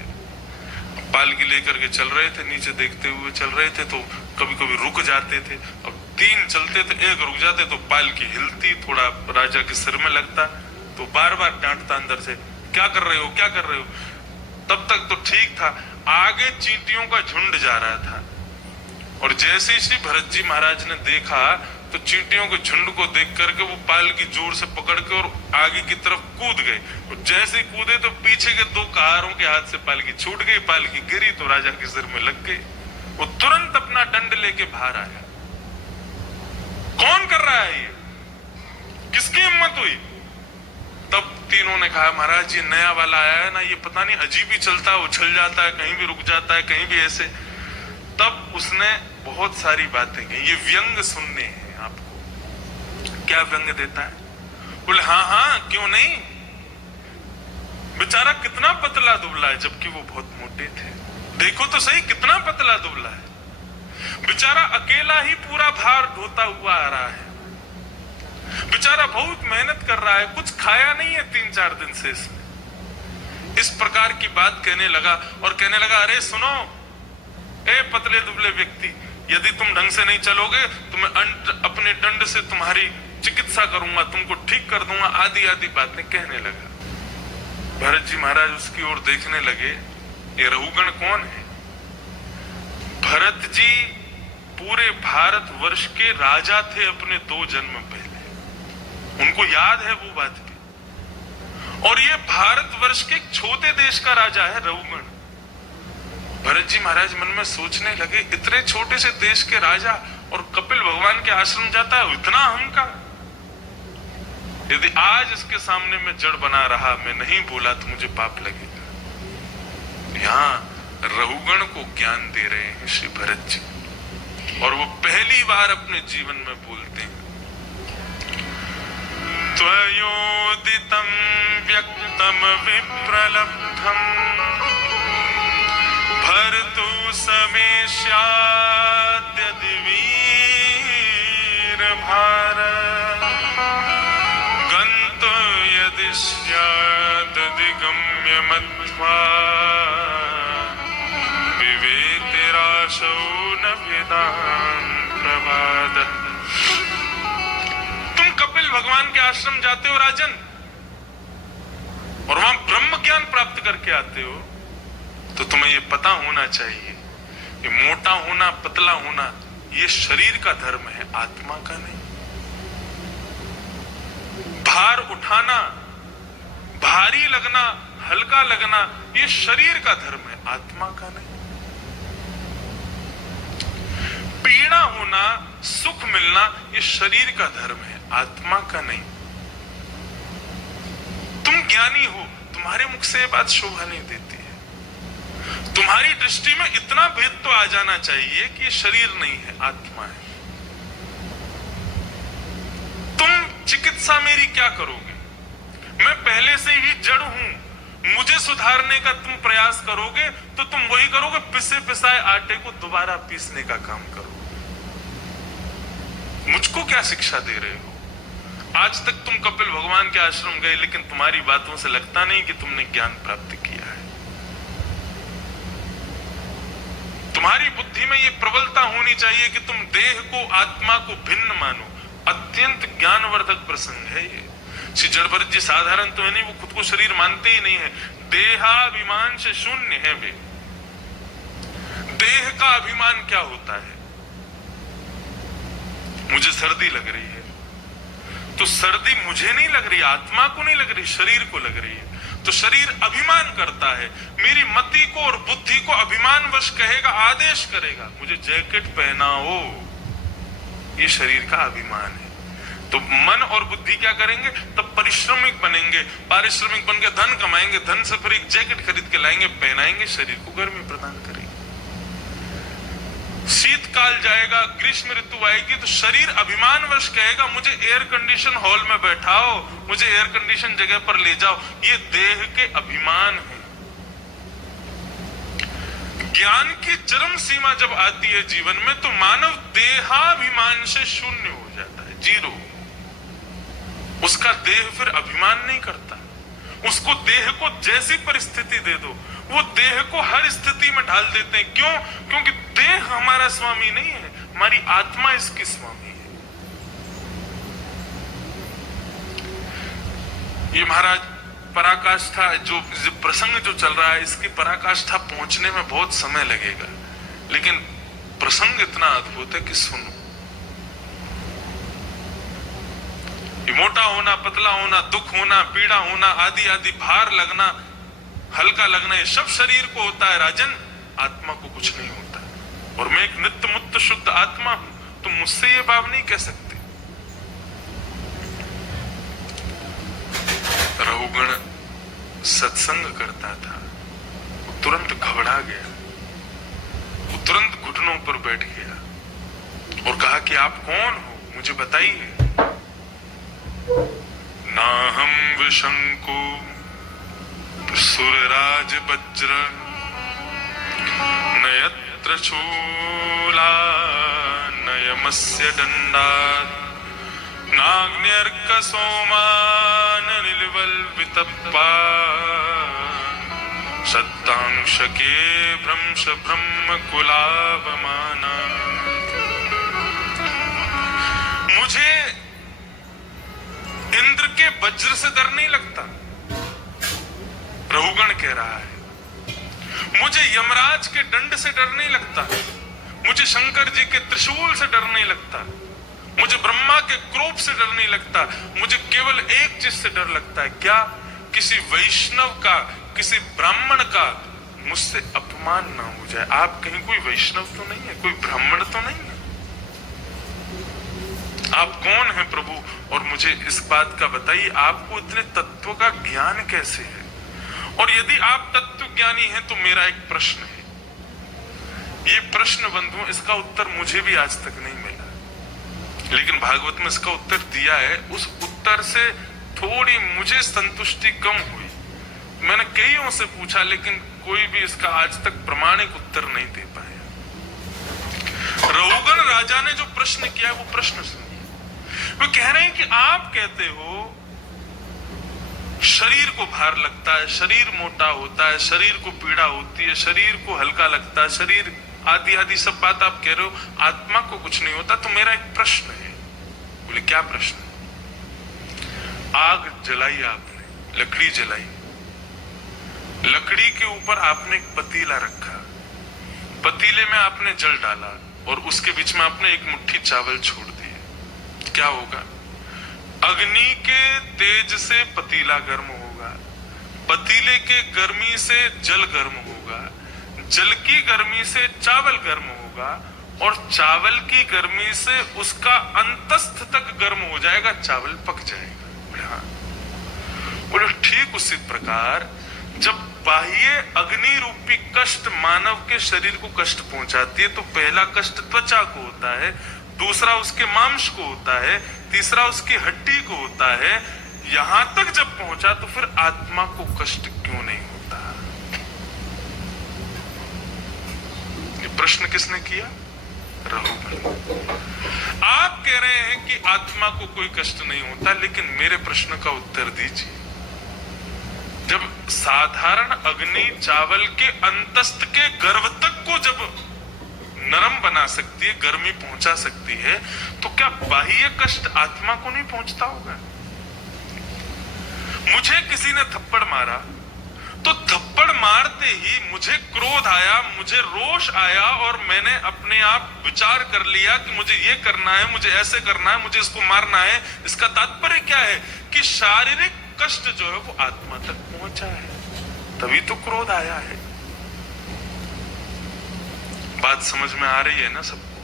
पालकी लेकर के चल रहे थे, नीचे देखते हुए चल रहे थे, तो कभी कभी रुक जाते थे। अब 3 चलते थे, एक रुक जाते तो पालकी हिलती, थोड़ा राजा के सिर में लगता, तो बार बार डांटता अंदर से, क्या कर रहे हो, क्या कर रहे हो। तब तक तो ठीक था, आगे चींटियों का झुंड जा रहा था, और जैसे ही श्री भरत जी महाराज ने देखा तो चींटियों के झुंड को देख करके वो पालकी जोर से पकड़ के और आगे की तरफ कूद गए। और जैसे ही कूदे तो पीछे के 2 कहारों के हाथ से पालकी छूट गई, पालकी गिरी तो राजा के सिर में लग गई। वो तुरंत अपना दंड लेके बाहर आया। कौन कर रहा है ये, किसकी हिम्मत हुई। तब तीनों ने कहा, महाराज ये नया वाला आया है ना, ये पता नहीं अजीब ही चलता है, उछल जाता है, कहीं भी रुक जाता है, कहीं भी ऐसे। तब उसने बहुत सारी बातें की, ये व्यंग सुनने हैं आपको। क्या व्यंग देता है। बोले हाँ हाँ क्यों नहीं, बेचारा कितना पतला दुबला है, जबकि वो बहुत मोटे थे। देखो तो सही कितना पतला दुबला है, बेचारा अकेला ही पूरा भार ढोता हुआ आ रहा है। बेचारा बहुत मेहनत कर रहा है, कुछ खाया नहीं है 3-4 दिन से इसने। इस प्रकार की बात कहने लगा, और कहने लगा, अरे सुनो ए पतले दुबले व्यक्ति, यदि तुम ढंग से नहीं चलोगे तो मैं अपने दंड से तुम्हारी चिकित्सा करूंगा, तुमको ठीक कर दूंगा, आदि आदि बातें कहने लगा। भरत जी महाराज उसकी ओर देखने लगे, ये रहुगण कौन है। भरत जी पूरे भारत वर्ष के राजा थे अपने 2 जन्म पहले, उनको याद है वो बात की। और ये भारत वर्ष के एक छोटे देश का राजा है रहुगण। भरत जी महाराज मन में सोचने लगे, इतने छोटे से देश के राजा और कपिल भगवान के आश्रम जाता है, इतना अहंकार। यदि आज इसके सामने मैं जड़ बना रहा, मैं नहीं बोला तो मुझे पाप लगेगा। यहाँ रहुगण को ज्ञान दे रहे हैं श्री भरत जी, और वो पहली बार अपने जीवन में बोलते हैं, त्वयोदितं व्यक्तं विप्रलब्धं भर्तु समेष्याद्यदि वीर भारत गन्तु यदि स्यादधिगम्य मत्वा विवेतिराशौ न वेदान् प्रवादः। तुम कपिल भगवान के आश्रम जाते हो राजन, और वहां ब्रह्म ज्ञान प्राप्त करके आते हो, तो तुम्हें ये पता होना चाहिए, ये मोटा होना पतला होना ये शरीर का धर्म है, आत्मा का नहीं। भार उठाना, भारी लगना, हल्का लगना ये शरीर का धर्म है, आत्मा का नहीं। पीड़ा होना, सुख मिलना ये शरीर का धर्म है, आत्मा का नहीं। तुम ज्ञानी हो, तुम्हारे मुख से ये बात शोभा नहीं देती है। तुम्हारी दृष्टि में इतना भेद तो आ जाना चाहिए कि ये शरीर नहीं है, आत्मा है। तुम चिकित्सा मेरी क्या करोगे, मैं पहले से ही जड़ हूं, मुझे सुधारने का तुम प्रयास करोगे तो तुम वही करोगे, पिसे पिसाए आटे को दोबारा पीसने का काम करोगे। मुझको क्या शिक्षा दे रहे हो। आज तक तुम कपिल भगवान के आश्रम गए, लेकिन तुम्हारी बातों से लगता नहीं कि तुमने ज्ञान प्राप्त किया है। तुम्हारी बुद्धि में ये प्रबलता होनी चाहिए कि तुम देह को, आत्मा को भिन्न मानो। अत्यंत ज्ञानवर्धक प्रसंग है ये। श्री जड़भरत जी साधारण तो है नहीं, वो खुद को शरीर मानते ही नहीं है। देहाभिमान से शून्य है वे। देह का अभिमान क्या होता है। मुझे सर्दी लग रही है तो सर्दी मुझे नहीं लग रही, आत्मा को नहीं लग रही, शरीर को लग रही है। तो शरीर अभिमान करता है, मेरी मति को और बुद्धि को अभिमानवश कहेगा, आदेश करेगा मुझे जैकेट पहनाओ, ये शरीर का अभिमान है। तो मन और बुद्धि क्या करेंगे, तब परिश्रमिक बनेंगे, पारिश्रमिक बनके धन कमाएंगे, धन से फिर एक जैकेट खरीद के लाएंगे, पहनाएंगे, शरीर को गर्मी प्रदान करेंगे। शीतकाल जाएगा, ग्रीष्म ऋतु आएगी तो शरीर अभिमानवश कहेगा मुझे एयर कंडीशन हॉल में बैठाओ, मुझे एयर कंडीशन जगह पर ले जाओ। ये देह के अभिमान है। ज्ञान की चरम सीमा जब आती है जीवन में तो मानव देहाभिमान से शून्य हो जाता है, जीरो। उसका देह फिर अभिमान नहीं करता। उसको देह को जैसी परिस्थिति दे दो, वो देह को हर स्थिति में ढाल देते हैं। क्यों? क्योंकि देह हमारा स्वामी नहीं है, हमारी आत्मा इसकी स्वामी है। ये महाराज पराकाष्ठा जो प्रसंग जो चल रहा है, इसकी पराकाष्ठा पहुंचने में बहुत समय लगेगा, लेकिन प्रसंग इतना अद्भुत है कि सुनो। ये मोटा होना, पतला होना, दुख होना, पीड़ा होना, आदि आदि भार लगना, हल्का लगना, ये सब शरीर को होता है राजन, आत्मा को कुछ नहीं होता। और मैं एक नित्य मुक्त शुद्ध आत्मा हूं, तुम मुझसे ये भाव नहीं कह सकते। रहुगण सत्संग करता था, वो तुरंत घबरा गया, वो तुरंत घुटनों पर बैठ गया और कहा कि आप कौन हो, मुझे बताइए। नाहम विशंको सुरराज वज्र न यत्र शूला न यमस्य दंडात् नाग्न्यर्क सोमान निलवल्पितप्पा सत्तांशके भ्रंश ब्रह्म कुलावमाना। मुझे इंद्र के वज्र से डर नहीं लगता, रहुगण कह रहा है। मुझे यमराज के दंड से डर नहीं लगता, मुझे शंकर जी के त्रिशूल से डर नहीं लगता, मुझे ब्रह्मा के क्रोध से डर नहीं लगता। मुझे केवल एक चीज से डर लगता है, क्या? किसी वैष्णव का, किसी ब्राह्मण का मुझसे अपमान ना हो जाए। आप कहीं कोई वैष्णव तो नहीं है, कोई ब्राह्मण तो नहीं है? आप कौन हैं प्रभु? और मुझे इस बात का बताइए, आपको इतने तत्व का ज्ञान कैसे है? और यदि आप तत्व ज्ञानी हैं तो मेरा एक प्रश्न है, ये प्रश्न बंधु, इसका उत्तर मुझे भी आज तक नहीं मिला, लेकिन भागवत में इसका उत्तर दिया है। उस उत्तर से थोड़ी मुझे संतुष्टि कम हुई। मैंने कईयों से पूछा, लेकिन कोई भी इसका आज तक प्रमाणिक उत्तर नहीं दे पाया। रहुगण राजा ने जो प्रश्न किया है, वो प्रश्न सुनिए। वो कह रहे हैं कि आप कहते हो शरीर को भार लगता है, शरीर मोटा होता है, शरीर को पीड़ा होती है, शरीर को हल्का लगता है, शरीर आदि आदि सब बात आप कह रहे हो, आत्मा को कुछ नहीं होता। तो मेरा एक प्रश्न है। बोले क्या प्रश्न? आग जलाई आपने, लकड़ी जलाई, लकड़ी के ऊपर आपने एक पतीला रखा, पतीले में आपने जल डाला और उसके बीच में आपने एक मुट्ठी चावल छोड़ दिए। क्या होगा? अग्नि के तेज से पतीला गर्म होगा, पतीले के गर्मी से जल गर्म होगा, जल की गर्मी से चावल गर्म होगा और चावल की गर्मी से उसका अंतस्थ तक गर्म हो जाएगा, चावल पक जाएगा। हाँ, बोले ठीक उसी प्रकार जब बाह्य अग्नि रूपी कष्ट मानव के शरीर को कष्ट पहुंचाती है, तो पहला कष्ट त्वचा को होता है, दूसरा उसके मांस को होता है, तीसरा उसकी हड्डी को होता है। यहां तक जब पहुंचा तो फिर आत्मा को कष्ट क्यों नहीं होता? ये प्रश्न किसने किया? रहुगण। आप कह रहे हैं कि आत्मा को कोई कष्ट नहीं होता, लेकिन मेरे प्रश्न का उत्तर दीजिए। जब साधारण अग्नि चावल के अंतस्थ के गर्भ तक को जब नरम बना सकती है, गर्मी पहुंचा सकती है, तो क्या बाह्य कष्ट आत्मा को नहीं पहुंचता होगा? मुझे किसी ने थप्पड़ मारा, तो थप्पड़ मारते ही मुझे क्रोध आया, मुझे रोष आया और मैंने अपने आप विचार कर लिया कि मुझे ये करना है, मुझे ऐसे करना है, मुझे इसको मारना है। इसका तात्पर्य क्या है? कि शारीरिक कष्ट जो है वो आत्मा तक पहुंचा है, तभी तो क्रोध आया है। बात समझ में आ रही है ना सबको?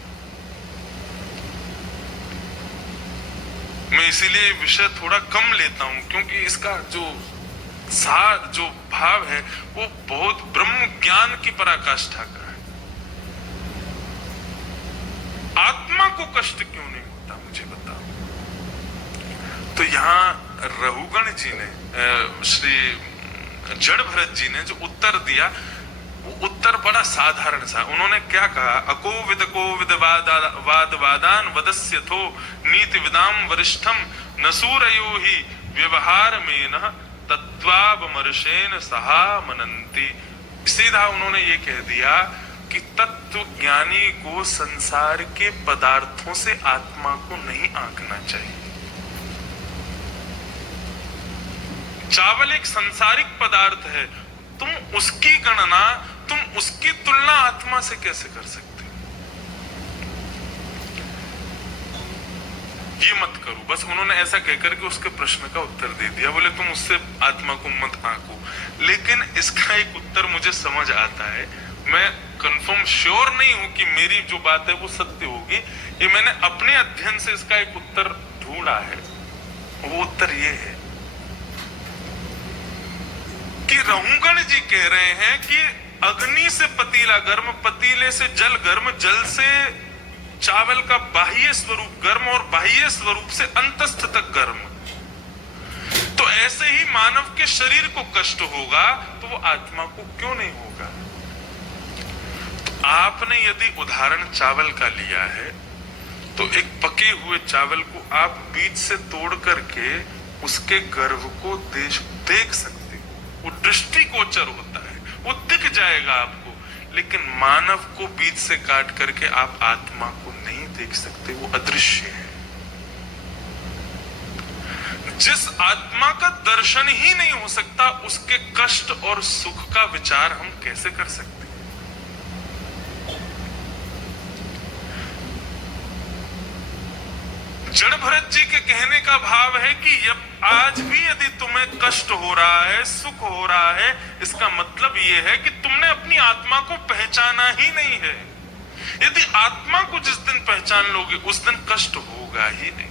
मैं इसीलिए विषय थोड़ा कम लेता हूं, क्योंकि इसका जो भाव है वो बहुत ब्रह्म ज्ञान की पराकाष्ठा का है। आत्मा को कष्ट क्यों नहीं होता, मुझे बताओ। तो यहां रहुगण जी ने, श्री जड़ भरत जी ने जो उत्तर दिया, वो उत्तर बड़ा साधारण सा। उन्होंने क्या कहा, अकोविद वाद वादान वदस्यथो नीति विदाम वरिष्ठम नसूरयो ही व्यवहार में न तत्वावमर्शेन सहा मनंती। सीधा उन्होंने ये कह दिया कि तत्व ज्ञानी को संसार के पदार्थों से आत्मा को नहीं आंकना चाहिए। चावल एक सांसारिक पदार्थ है, तुम उसकी गणना, तुम उसकी तुलना आत्मा से कैसे कर सकते हो? ये मत करो। बस उन्होंने ऐसा कहकर के उसके प्रश्न का उत्तर दे दिया। बोले तुम उससे आत्मा को मत आंको। लेकिन इसका एक उत्तर मुझे समझ आता है। मैं कंफर्म श्योर नहीं हूं कि मेरी जो बात है वो सत्य होगी। ये मैंने अपने अध्ययन से इसका एक उत्तर ढूंढा है। वो उत्तर ये है कि रहुगण जी कह रहे हैं कि अग्नि से पतीला गर्म, पतीले से जल गर्म, जल से चावल का बाह्य स्वरूप गर्म और बाह्य स्वरूप से अंतस्थ तक गर्म। तो ऐसे ही मानव के शरीर को कष्ट होगा तो वो आत्मा को क्यों नहीं होगा? तो आपने यदि उदाहरण चावल का लिया है तो एक पके हुए चावल को आप बीज से तोड़ करके उसके गर्भ को देख सकते, वो दृष्टिगोचर होता है, वो दिख जाएगा आपको। लेकिन मानव को बीज से काट करके आप आत्मा को नहीं देख सकते, वो अदृश्य है। जिस आत्मा का दर्शन ही नहीं हो सकता उसके कष्ट और सुख का विचार हम कैसे कर सकते हैं? जड़ भरत जी के कहने का भाव है कि आज भी यदि तुम्हें कष्ट हो रहा है, सुख हो रहा है, इसका मतलब यह है कि तुमने अपनी आत्मा को पहचाना ही नहीं है। यदि आत्मा को जिस दिन पहचान लोगे उस दिन कष्ट होगा ही नहीं।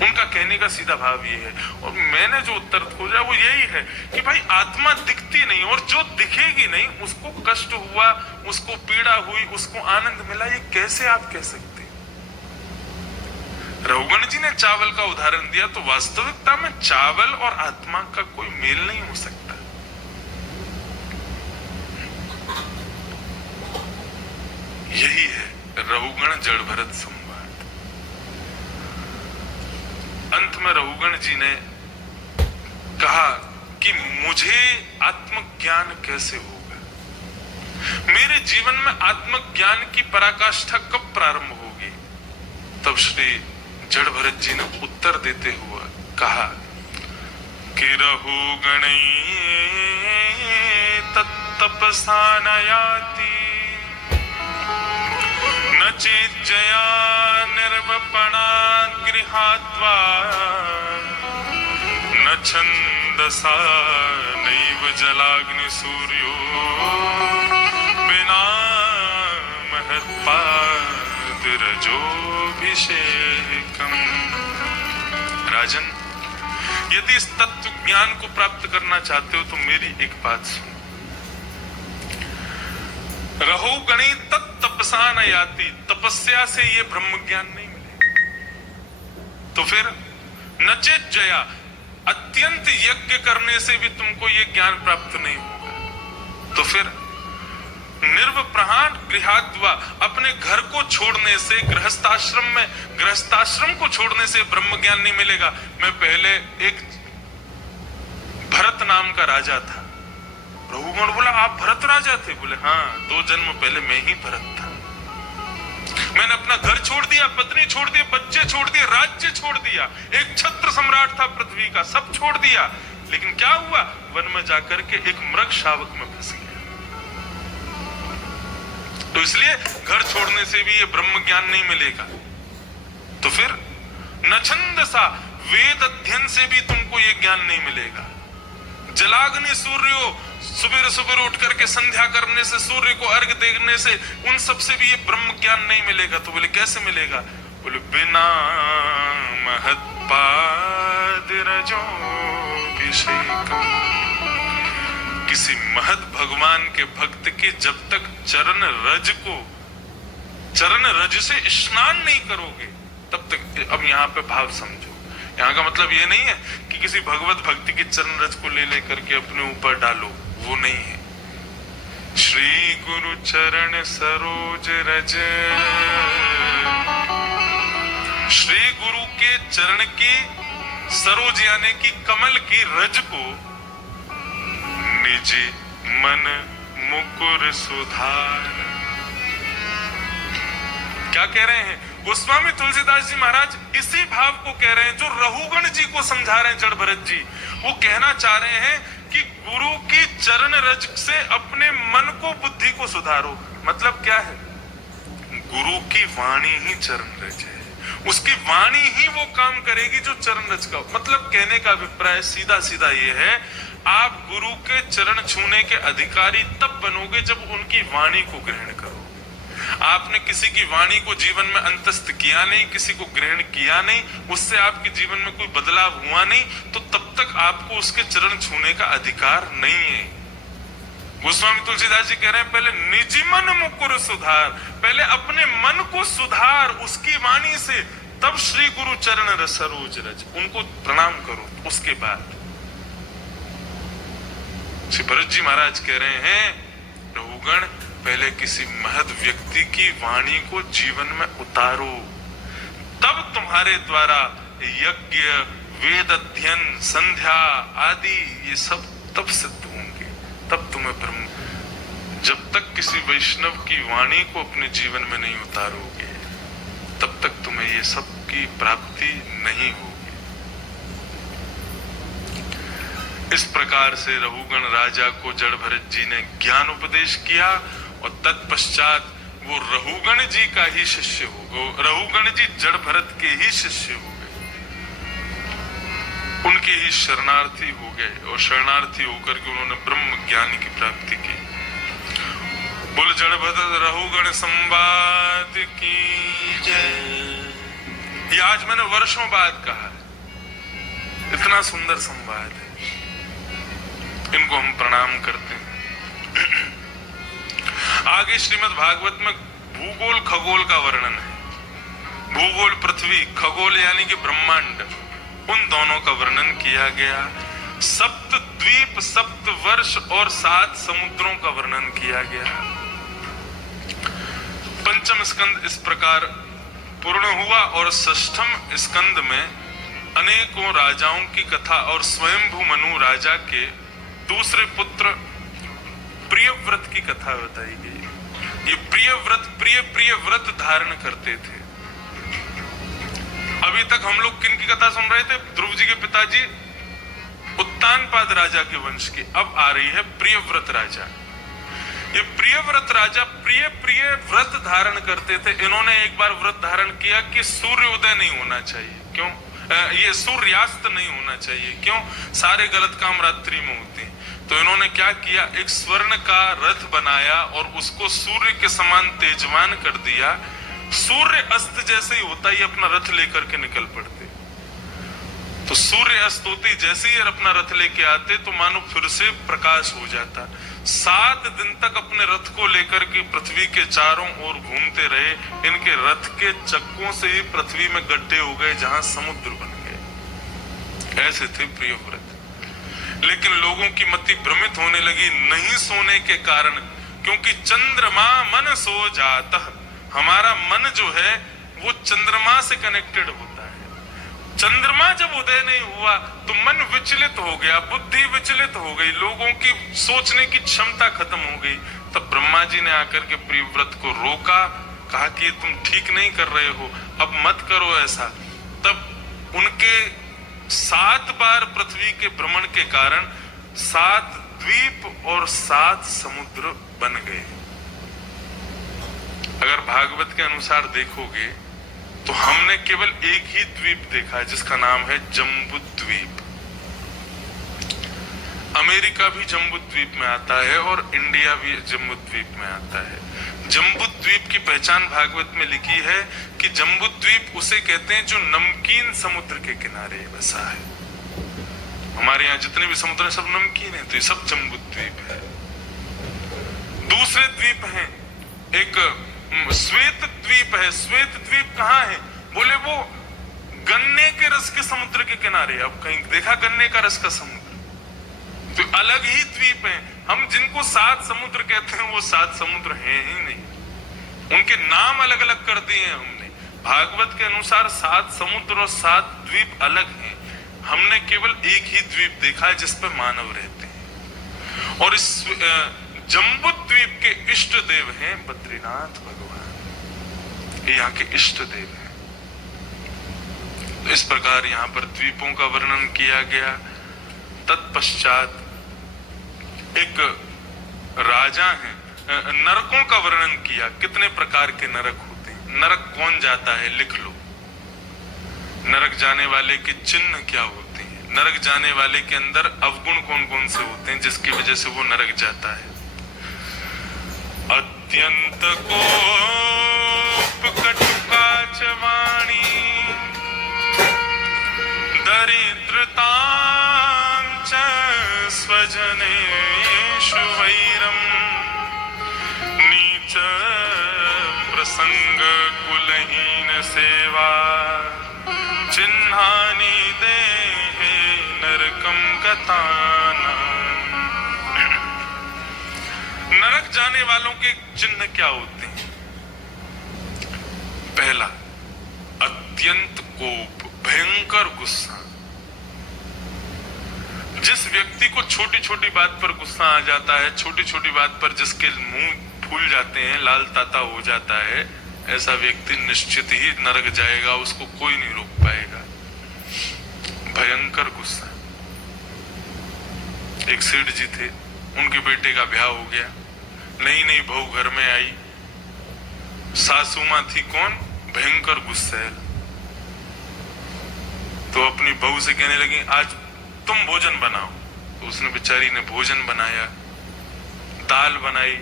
उनका कहने का सीधा भाव ये है। और मैंने जो उत्तर खोजा वो यही है कि भाई आत्मा दिखती नहीं, और जो दिखेगी नहीं उसको कष्ट हुआ, उसको पीड़ा हुई, उसको आनंद मिला, ये कैसे आप कह सकते? रहुगण जी ने चावल का उदाहरण दिया, तो वास्तविकता में चावल और आत्मा का कोई मेल नहीं हो सकता। यही है रहुगण जड़ भरत संवाद। अंत में रहुगण जी ने कहा कि मुझे आत्मज्ञान कैसे होगा? मेरे जीवन में आत्मज्ञान की पराकाष्ठा कब प्रारंभ होगी? तब श्री जड़ भरत जी ने उत्तर देते हुए कहा कि रहुगणै तत्तपसा न याति न चेज्जया निर्वपणा गृहात्वा न छन्दसा नैव जलाग्नि सूर्यो बिना महत्पादिरजोभिषेकम्। राजन, यदि इस तत्व ज्ञान को प्राप्त करना चाहते हो तो मेरी एक बात सुनो। रहुगणी तत्तपसा न याति, तपस्या से ये ब्रह्म ज्ञान नहीं मिलेगा। तो फिर नचेज्जया, अत्यंत यज्ञ करने से भी तुमको ये ज्ञान प्राप्त नहीं होगा। तो फिर निर्वप्रहाण गृहाद्वा, अपने घर को छोड़ने से, गृहस्थाश्रम को छोड़ने से ब्रह्म ज्ञान नहीं मिलेगा। मैं पहले एक भरत नाम का राजा था। रहुगण बोला आप भरत राजा थे? बोले हाँ, 2 जन्म पहले मैं ही भरत था। मैंने अपना घर छोड़ दिया, पत्नी छोड़ दी, बच्चे छोड़ दिए, राज्य छोड़ दिया, एक छत्र सम्राट था पृथ्वी का, सब छोड़ दिया। लेकिन क्या हुआ? वन में जाकर के एक मृग शावक में फंस गया। तो इसलिए घर छोड़ने से भी ये ब्रह्म ज्ञान नहीं मिलेगा। तो फिर न छंदसा, वेद अध्ययन से भी तुमको ये ज्ञान नहीं मिलेगा। जलाग्नि सूर्यो, सुबह सुबह उठ करके संध्या करने से, सूर्य को अर्घ देने से, उन सब से भी ये ब्रह्म ज्ञान नहीं मिलेगा। तो बोले कैसे मिलेगा? बोले बिना महत्पादिरजोभिषेकम्। किसी महत भगवान के भक्त के जब तक चरण रज से स्नान नहीं करोगे तब तक। अब यहाँ पे भाव समझो। यहाँ का मतलब ये नहीं है कि किसी भगवत भक्ति के चरण रज को ले लेकर के अपने ऊपर डालो, वो नहीं है। श्री गुरु चरण सरोज रज, श्री गुरु के चरण की सरोज यानी कि कमल की रज को निज मन मुकुर सुधार। क्या कह रहे हैं गोस्वामी तुलसीदास जी महाराज? इसी भाव को कह रहे हैं जो रहुगण जी को समझा रहे हैं जड़ भरत जी। वो कहना चाह रहे हैं कि गुरु की चरण रज से अपने मन को बुद्धि को सुधारो। मतलब क्या है? गुरु की वाणी ही चरण रज है, उसकी वाणी ही वो काम करेगी जो चरण रज का। मतलब कहने का अभिप्राय सीधा सीधा ये है, आप गुरु के चरण छूने के अधिकारी तब बनोगे जब उनकी वाणी को ग्रहण करो। आपने किसी की वाणी को जीवन में अंतस्थ किया नहीं, किसी को ग्रहण किया नहीं, उससे आपके जीवन में कोई बदलाव हुआ नहीं, तो तब तक आपको उसके चरण छूने का अधिकार नहीं है। गोस्वामी तुलसीदास जी कह रहे हैं पहले निजी मन मुकुर सुधार, पहले अपने मन को सुधार उसकी वाणी से, तब श्री गुरु चरण सरोज रज, उनको प्रणाम करो। उसके बाद श्री भरत जी महाराज कह रहे हैं रहुगण पहले किसी महद व्यक्ति की वाणी को जीवन में उतारो, तब तुम्हारे द्वारा यज्ञ, वेद अध्ययन, संध्या आदि ये सब तब सिद्ध होंगे, तब तुम्हें ब्रह्म। जब तक किसी वैष्णव की वाणी को अपने जीवन में नहीं उतारोगे तब तक तुम्हें ये सब की प्राप्ति नहीं होगी। इस प्रकार से रहुगण राजा को जड़ भरत जी ने ज्ञान उपदेश किया और तत्पश्चात वो रहुगण जी का ही शिष्य हो, रहुगण जी जड़ भरत के ही शिष्य हो गए, उनके ही शरणार्थी हो गए और शरणार्थी होकर के उन्होंने ब्रह्म ज्ञान की प्राप्ति की। बोल जड़ भरत रहुगण संवाद की जय। ये आज मैंने वर्षों बाद कहा है, इतना सुंदर संवाद है, इनको हम प्रणाम करते हैं। आगे श्रीमद् भागवत में भूगोल खगोल का वर्णन है। भूगोल पृथ्वी, खगोल यानी कि ब्रह्मांड, उन दोनों का वर्णन किया गया। सप्त द्वीप, सप्त वर्ष और 7 समुद्रों का वर्णन किया गया। पंचम स्कंद इस प्रकार पूर्ण हुआ और षष्ठम स्कंद में अनेकों राजाओं की कथा और स्वयंभू मनु राजा के दूसरे पुत्र प्रियव्रत की कथा बताई गई। ये प्रियव्रत प्रिय व्रत धारण करते थे। अभी तक हम लोग किन की कथा सुन रहे थे? ध्रुव जी के पिताजी उत्तानपाद राजा के वंश की। अब आ रही है प्रियव्रत राजा। ये प्रियव्रत राजा प्रिय व्रत धारण करते थे। इन्होंने एक बार व्रत धारण किया कि सूर्योदय नहीं होना चाहिए। क्यों? ये सूर्यास्त नहीं होना चाहिए। क्यों? सारे गलत काम रात्रि में होते हैं। तो इन्होंने क्या किया, एक स्वर्ण का रथ बनाया और उसको सूर्य के समान तेजवान कर दिया। सूर्य अस्त जैसे ही होता ही अपना रथ लेकर के निकल पड़ते। तो सूर्य अस्त होते जैसे ही अपना रथ लेके आते तो मानो फिर से प्रकाश हो जाता। 7 दिन तक अपने रथ को लेकर के पृथ्वी के चारों ओर घूमते रहे। इनके रथ के चक्कों से ही पृथ्वी में गड्ढे हो गए जहां समुद्र बन गए। ऐसे थे प्रियव्रत। लेकिन लोगों की मति भ्रमित होने लगी नहीं सोने के कारण, क्योंकि चंद्रमा मन सो जाता। हमारा मन जो है वो चंद्रमा से कनेक्टेड होता है। चंद्रमा जब उदय नहीं हुआ तो मन विचलित हो गया, बुद्धि विचलित हो गई, लोगों की सोचने की क्षमता खत्म हो गई। तब ब्रह्मा जी ने आकर के प्रियव्रत को रोका, कहा कि तुम ठीक नहीं कर रहे हो, अब मत करो ऐसा। तब उनके 7 बार पृथ्वी के भ्रमण के कारण 7 द्वीप और 7 समुद्र बन गए। अगर भागवत के अनुसार देखोगे तो हमने केवल एक ही द्वीप देखा है जिसका नाम है जम्बू द्वीप। अमेरिका भी जम्बू द्वीप में आता है और इंडिया भी जम्बू द्वीप में आता है। जम्बू द्वीप की पहचान भागवत में लिखी है कि जम्बू द्वीप उसे कहते हैं जो नमकीन समुद्र के किनारे बसा है। हमारे यहाँ जितने भी समुद्र हैं सब नमकीन है, तो ये सब जम्बू द्वीप है। दूसरे द्वीप हैं, एक श्वेत द्वीप है। श्वेत द्वीप कहाँ है? बोले वो गन्ने के रस के समुद्र के किनारे। अब कहीं देखा गन्ने का रस का समुद्र? तो अलग ही द्वीप हैं। हम जिनको 7 समुद्र कहते हैं वो 7 समुद्र हैं ही नहीं, उनके नाम अलग अलग कर दिए हैं हमने। भागवत के अनुसार 7 समुद्र और 7 द्वीप अलग हैं। हमने केवल एक ही द्वीप देखा है जिस पर मानव रहते हैं, और इस जम्बू द्वीप के इष्ट देव हैं बद्रीनाथ भगवान, ये यहाँ के इष्ट देव हैं। तो इस प्रकार यहाँ पर द्वीपों का वर्णन किया गया। तत्पश्चात एक राजा है, नरकों का वर्णन किया। कितने प्रकार के नरक होते हैं, नरक कौन जाता है लिख लो। नरक जाने वाले के चिन्ह क्या होते हैं, नरक जाने वाले के अंदर अवगुण कौन कौन से होते हैं जिसकी वजह से वो नरक जाता है। अत्यंत कोप कटुकाच वाणी दरिद्रतां च स्वजनेषु वैरम् नीच प्रसंग कुलहीन सेवा चिन्हानि देहे नरकम गताना। नरक जाने वालों के चिन्ह क्या होते हैं? पहला, अत्यंत कोप, भयंकर गुस्सा। जिस व्यक्ति को छोटी छोटी बात पर गुस्सा आ जाता है, छोटी छोटी बात पर जिसके मुंह फूल जाते हैं, लाल ताता हो जाता है, ऐसा व्यक्ति निश्चित ही नरक जाएगा, उसको कोई नहीं रोक पाएगा। भयंकर गुस्सा। एक सेठ जी थे, उनके बेटे का ब्याह हो गया, नई नई बहू घर में आई, सासू मां थी कौन? भयंकर गुस्सैल। तो अपनी बहू से कहने लगी आज तुम भोजन बनाओ। तो उसने बेचारी ने भोजन बनाया, दाल बनाई।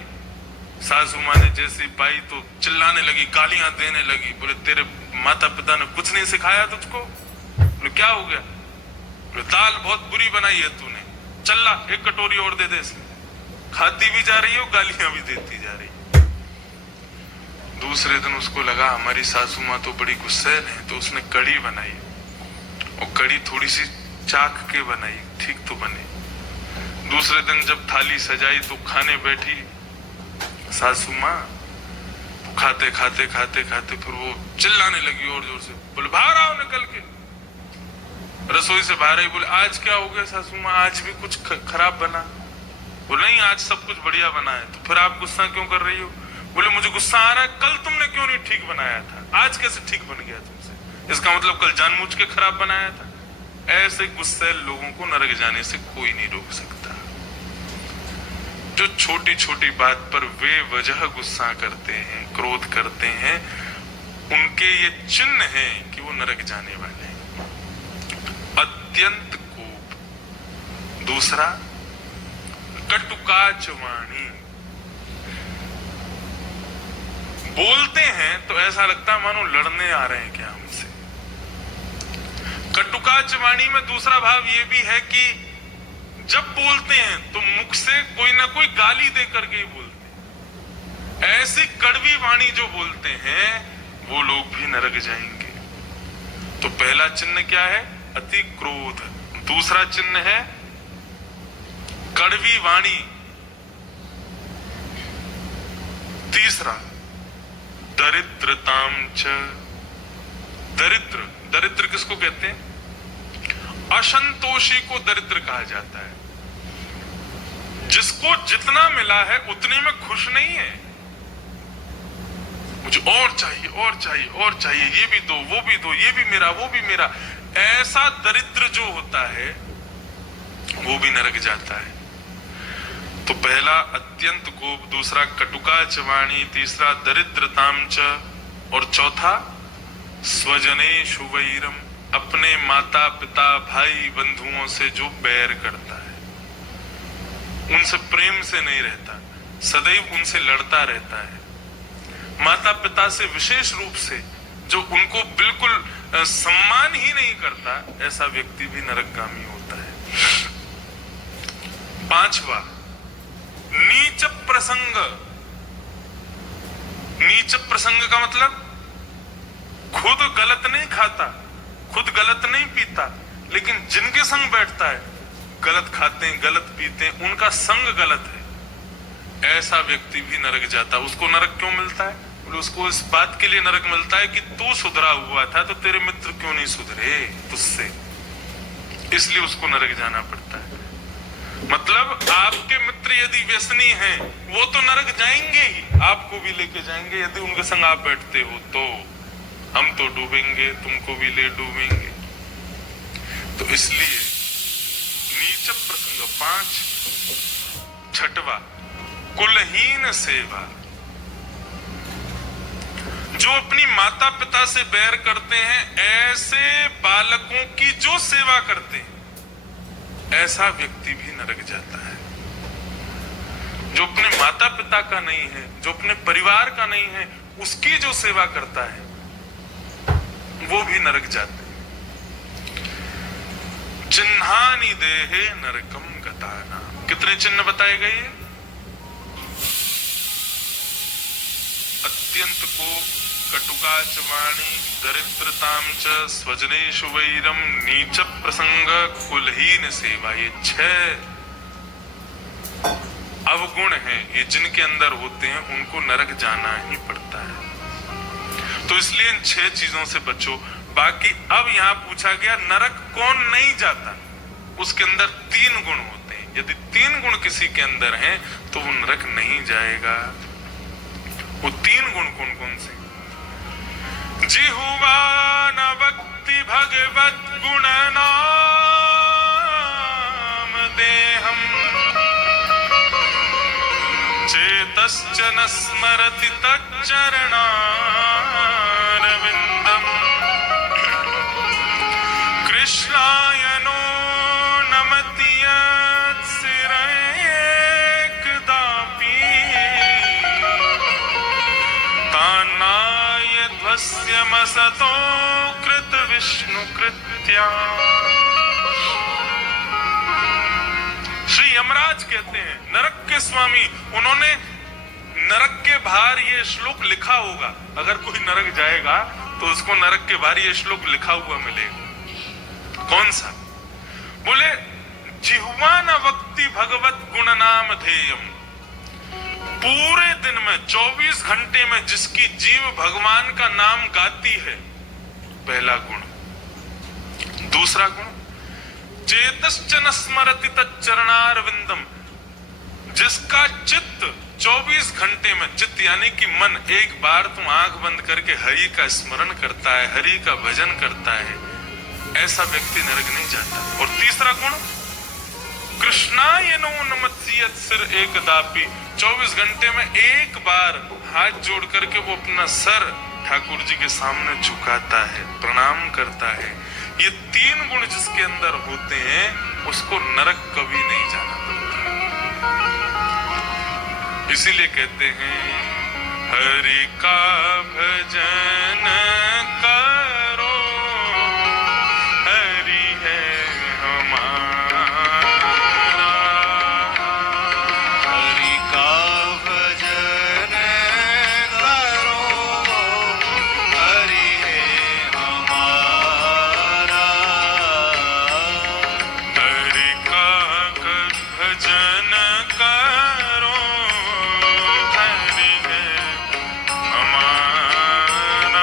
सासू मां ने जैसे पाई तो चिल्लाने लगी, गालियां देने लगी। बोले तेरे माता पिता ने कुछ नहीं सिखाया तुझको? बोले क्या हो गया? बोले दाल बहुत बुरी बनाई है तूने, चल्ला एक कटोरी और दे दे इसमें। खाती भी जा रही है और गालियां भी देती जा रही है। दूसरे दिन उसको लगा हमारी सासू मां तो बड़ी गुस्सैल है, तो उसने कढ़ी बनाई, और कढ़ी थोड़ी सी चाक के बनाई, ठीक तो बने। दूसरे दिन जब थाली सजाई तो खाने बैठी सासू मां, तो खाते खाते खाते खाते फिर वो चिल्लाने लगी और जोर से, बोले बाहर आओ निकल के। रसोई से बाहर आई, बोले आज क्या हो गया सासू मां, आज भी कुछ खराब बना? बोले नहीं आज सब कुछ बढ़िया बना है। तो फिर आप गुस्सा क्यों कर रही हो? बोले मुझे गुस्सा आ रहा है, कल तुमने क्यों नहीं ठीक बनाया था, आज कैसे ठीक बन गया तुमसे? इसका मतलब कल जानबूझ के खराब बनाया था। ऐसे गुस्सैल लोगों को नरक जाने से कोई नहीं रोक सकता। जो छोटी छोटी बात पर वे वजह गुस्सा करते हैं, क्रोध करते हैं, उनके ये चिन्ह हैं कि वो नरक जाने वाले हैं। अत्यंत कोप। दूसरा, कटुकाच वाणी। बोलते हैं तो ऐसा लगता है मानो लड़ने आ रहे हैं क्या हमसे। कटुकाच वाणी में दूसरा भाव ये भी है कि जब बोलते हैं तो मुख से कोई ना कोई गाली दे करके ही बोलते हैं। ऐसी कड़वी वाणी जो बोलते हैं वो लोग भी नरक जाएंगे। तो पहला चिन्ह क्या है? अति क्रोध। दूसरा चिन्ह है कड़वी वाणी। तीसरा, दरिद्रताम च। दरिद्र, दरिद्र किसको कहते हैं? असंतोषी को दरिद्र कहा जाता है। जिसको जितना मिला है उतने में खुश नहीं है, मुझे और चाहिए और चाहिए और चाहिए, ये भी दो वो भी दो, ये भी मेरा वो भी मेरा। ऐसा दरिद्र जो होता है वो भी नरक जाता है। तो पहला अत्यंत कोप, दूसरा कटुकाच वाणी, तीसरा दरिद्रताम च, और चौथा स्वजनेषु वैरम। अपने माता पिता भाई बंधुओं से जो बैर करता है, उनसे प्रेम से नहीं रहता, सदैव उनसे लड़ता रहता है। माता पिता से विशेष रूप से जो उनको बिल्कुल सम्मान ही नहीं करता, ऐसा व्यक्ति भी नरकगामी होता है। पांचवा, नीच प्रसंग। नीच प्रसंग का मतलब खुद गलत नहीं खाता, खुद गलत नहीं पीता, लेकिन जिनके संग बैठता है गलत खाते हैं, गलत पीते हैं, उनका संग गलत है, ऐसा व्यक्ति भी नरक जाता है। उसको नरक क्यों मिलता है? उसको इस बात के लिए नरक मिलता है कि तू सुधरा हुआ था तो तेरे मित्र क्यों नहीं सुधरे तुझसे, इसलिए उसको नरक जाना पड़ता है। मतलब आपके मित्र यदि व्यसनी हैं, वो तो नरक जाएंगे ही, आपको भी लेके जाएंगे। यदि उनके संग आप बैठते हो तो हम तो डूबेंगे, तुमको भी ले डूबेंगे। तो इसलिए नीच प्रसंग 5, छठवा कुलहीन सेवा। जो अपनी माता पिता से बैर करते हैं, ऐसे बालकों की जो सेवा करते हैं, ऐसा व्यक्ति भी नरक जाता है। जो अपने माता पिता का नहीं है, जो अपने परिवार का नहीं है, उसकी जो सेवा करता है वो भी नरक जाते हैं। चिन्हानि देहे नरकम गताना। कितने चिन्ह बताए गए? अत्यंत को कटुकाच वाणी, दरिद्रताम च, स्वजनेषु वैरम, नीच प्रसंग, कुलहीन सेवा। ये 6 अवगुण हैं, ये जिनके अंदर होते हैं उनको नरक जाना ही पड़ता है। तो इसलिए इन 6 चीजों से बचो। बाकी अब यहाँ पूछा गया नरक कौन नहीं जाता, उसके अंदर 3 गुण होते हैं। यदि 3 गुण किसी के अंदर हैं तो वो नरक नहीं जाएगा। वो 3 गुण कौन कौन से? जिह्वा न वक्ति भगवत गुण नाम देहम, चेतश्च न स्मरति तच्चरणारविंदम, कृष्णाय नो नमति यत्सिरेकदापि, तानाय ध्वस्यमसतो कृत विष्णु कृत्या। श्री यमराज कहते हैं, नरक के स्वामी, उन्होंने नरक के बाहर ये श्लोक लिखा होगा। अगर कोई नरक जाएगा तो उसको नरक के बाहर ये श्लोक लिखा हुआ मिलेगा। कौन सा? बोले जिह्वा न वक्ति भगवत गुण नाम धेयम। पूरे दिन में 24 घंटे में जिसकी जीव भगवान का नाम गाती है, पहला गुण। दूसरा गुण, चेतश्च न स्मरति तच्चरणारविंदम। जिसका चित्त 24 घंटे में, चित्त यानी कि मन, एक बार तुम आंख बंद करके हरि का स्मरण करता है, हरि का भजन करता है, ऐसा व्यक्ति नरक नहीं जाता। और तीसरा गुण, कृष्णाय नो नमति यत्सिरेकदापि। 24 घंटे में एक बार हाथ जोड़ करके वो अपना सर ठाकुर जी के सामने झुकाता है, प्रणाम करता है। ये 3 गुण जिसके अंदर होते हैं उसको नरक कभी नहीं जाना पड़ता। इसीलिए कहते हैं हरि का भजन करो, हरि है हमारा। हरि का भजन करो, हरि है हमारा। हरि का भजन करो, हरि है हमारा।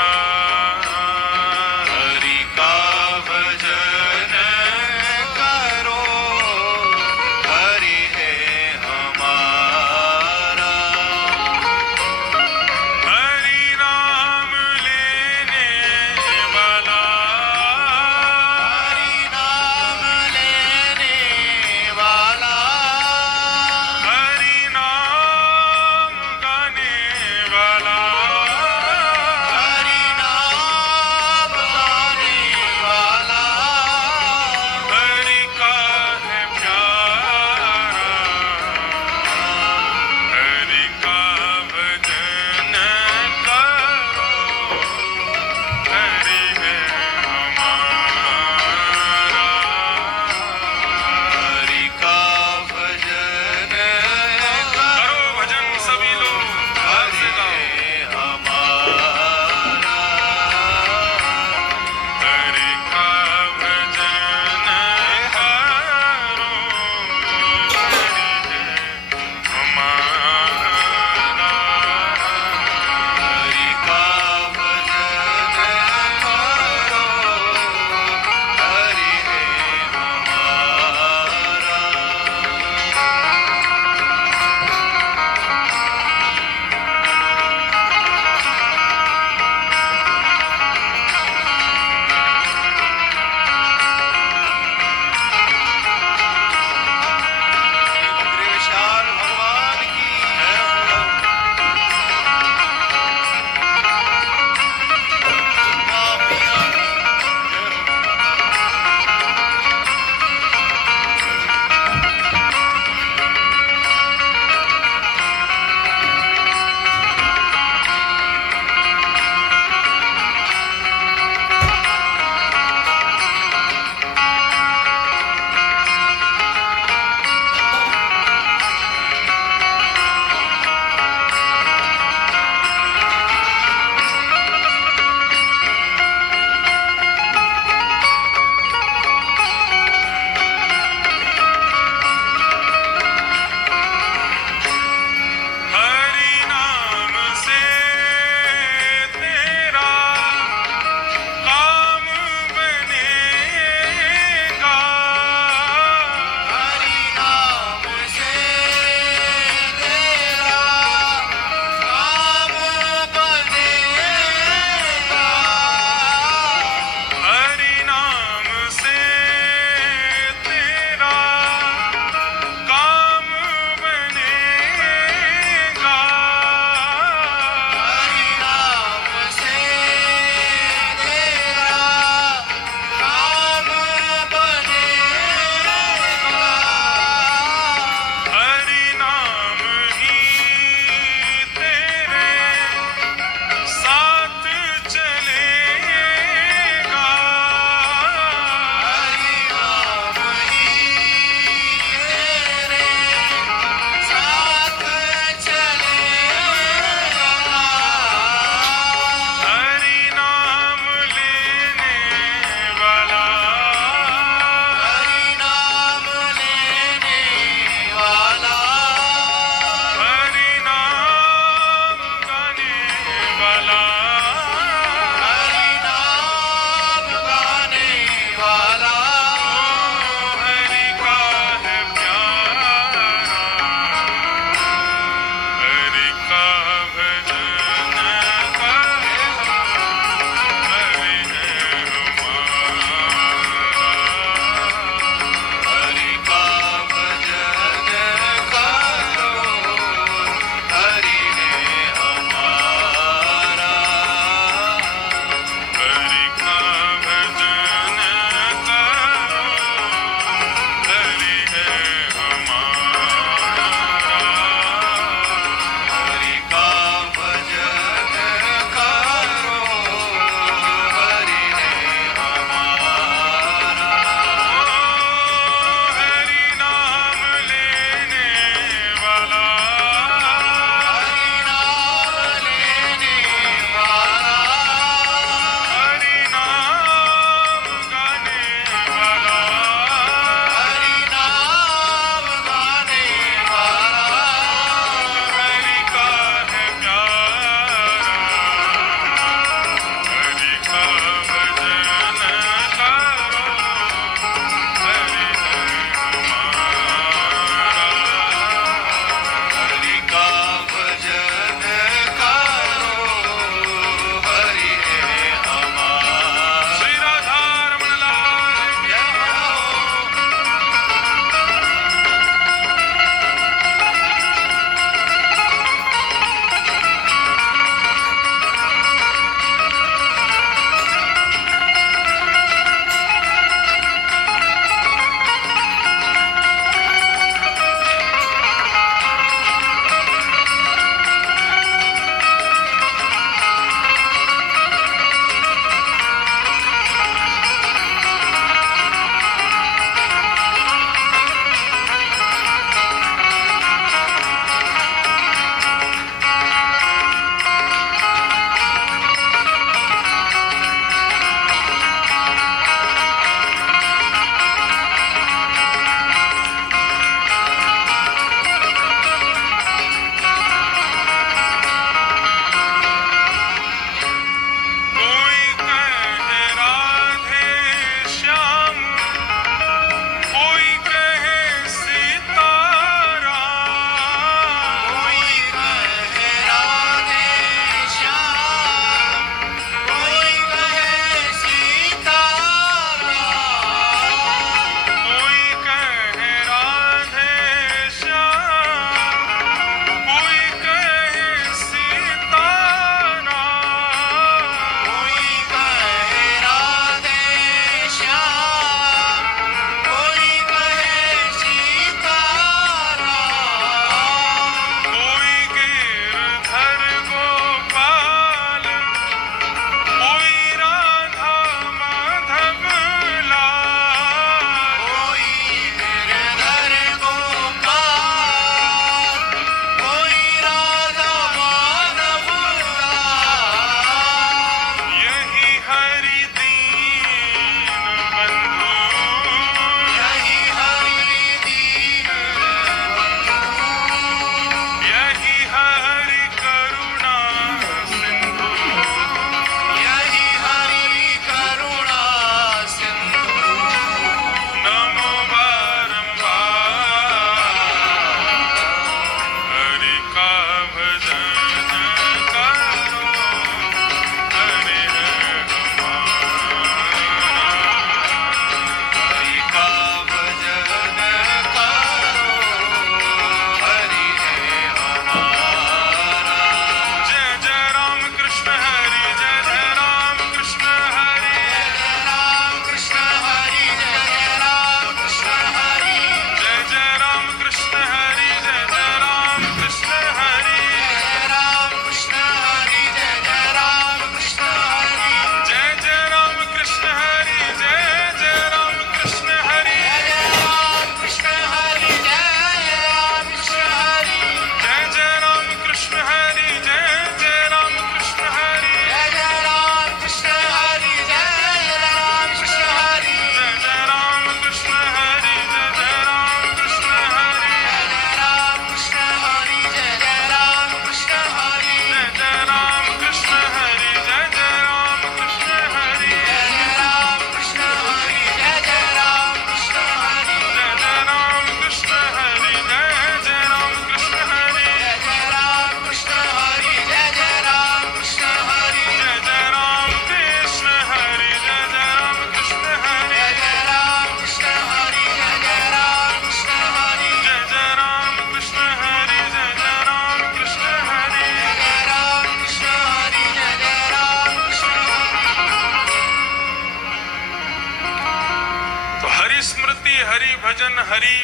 भजन हरि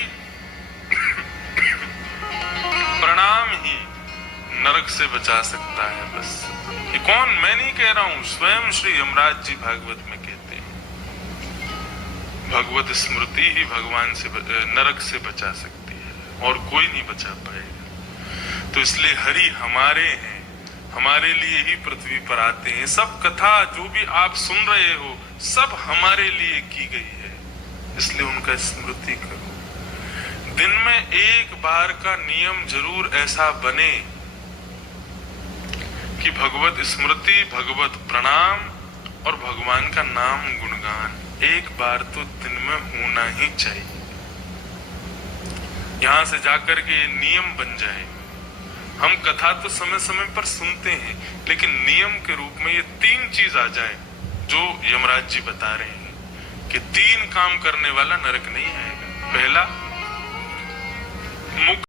प्रणाम ही नरक से बचा सकता है। बस ये कौन, मैं नहीं कह रहा हूं, स्वयं श्री यमराज जी भागवत में कहते हैं, भगवत स्मृति ही भगवान से नरक से बचा सकती है और कोई नहीं बचा पाएगा। तो इसलिए हरि हमारे हैं, हमारे लिए ही पृथ्वी पर आते हैं। सब कथा जो भी आप सुन रहे हो सब हमारे लिए की गई है, इसलिए उनका स्मृति करो। दिन में एक बार का नियम जरूर ऐसा बने कि भगवत स्मृति, भगवत प्रणाम और भगवान का नाम गुणगान एक बार तो दिन में होना ही चाहिए। यहां से जाकर के ये नियम बन जाए। हम कथा तो समय समय पर सुनते हैं, लेकिन नियम के रूप में ये 3 चीज आ जाए जो यमराज जी बता रहे हैं कि 3 काम करने वाला नरक नहीं आएगा। पहला, मुख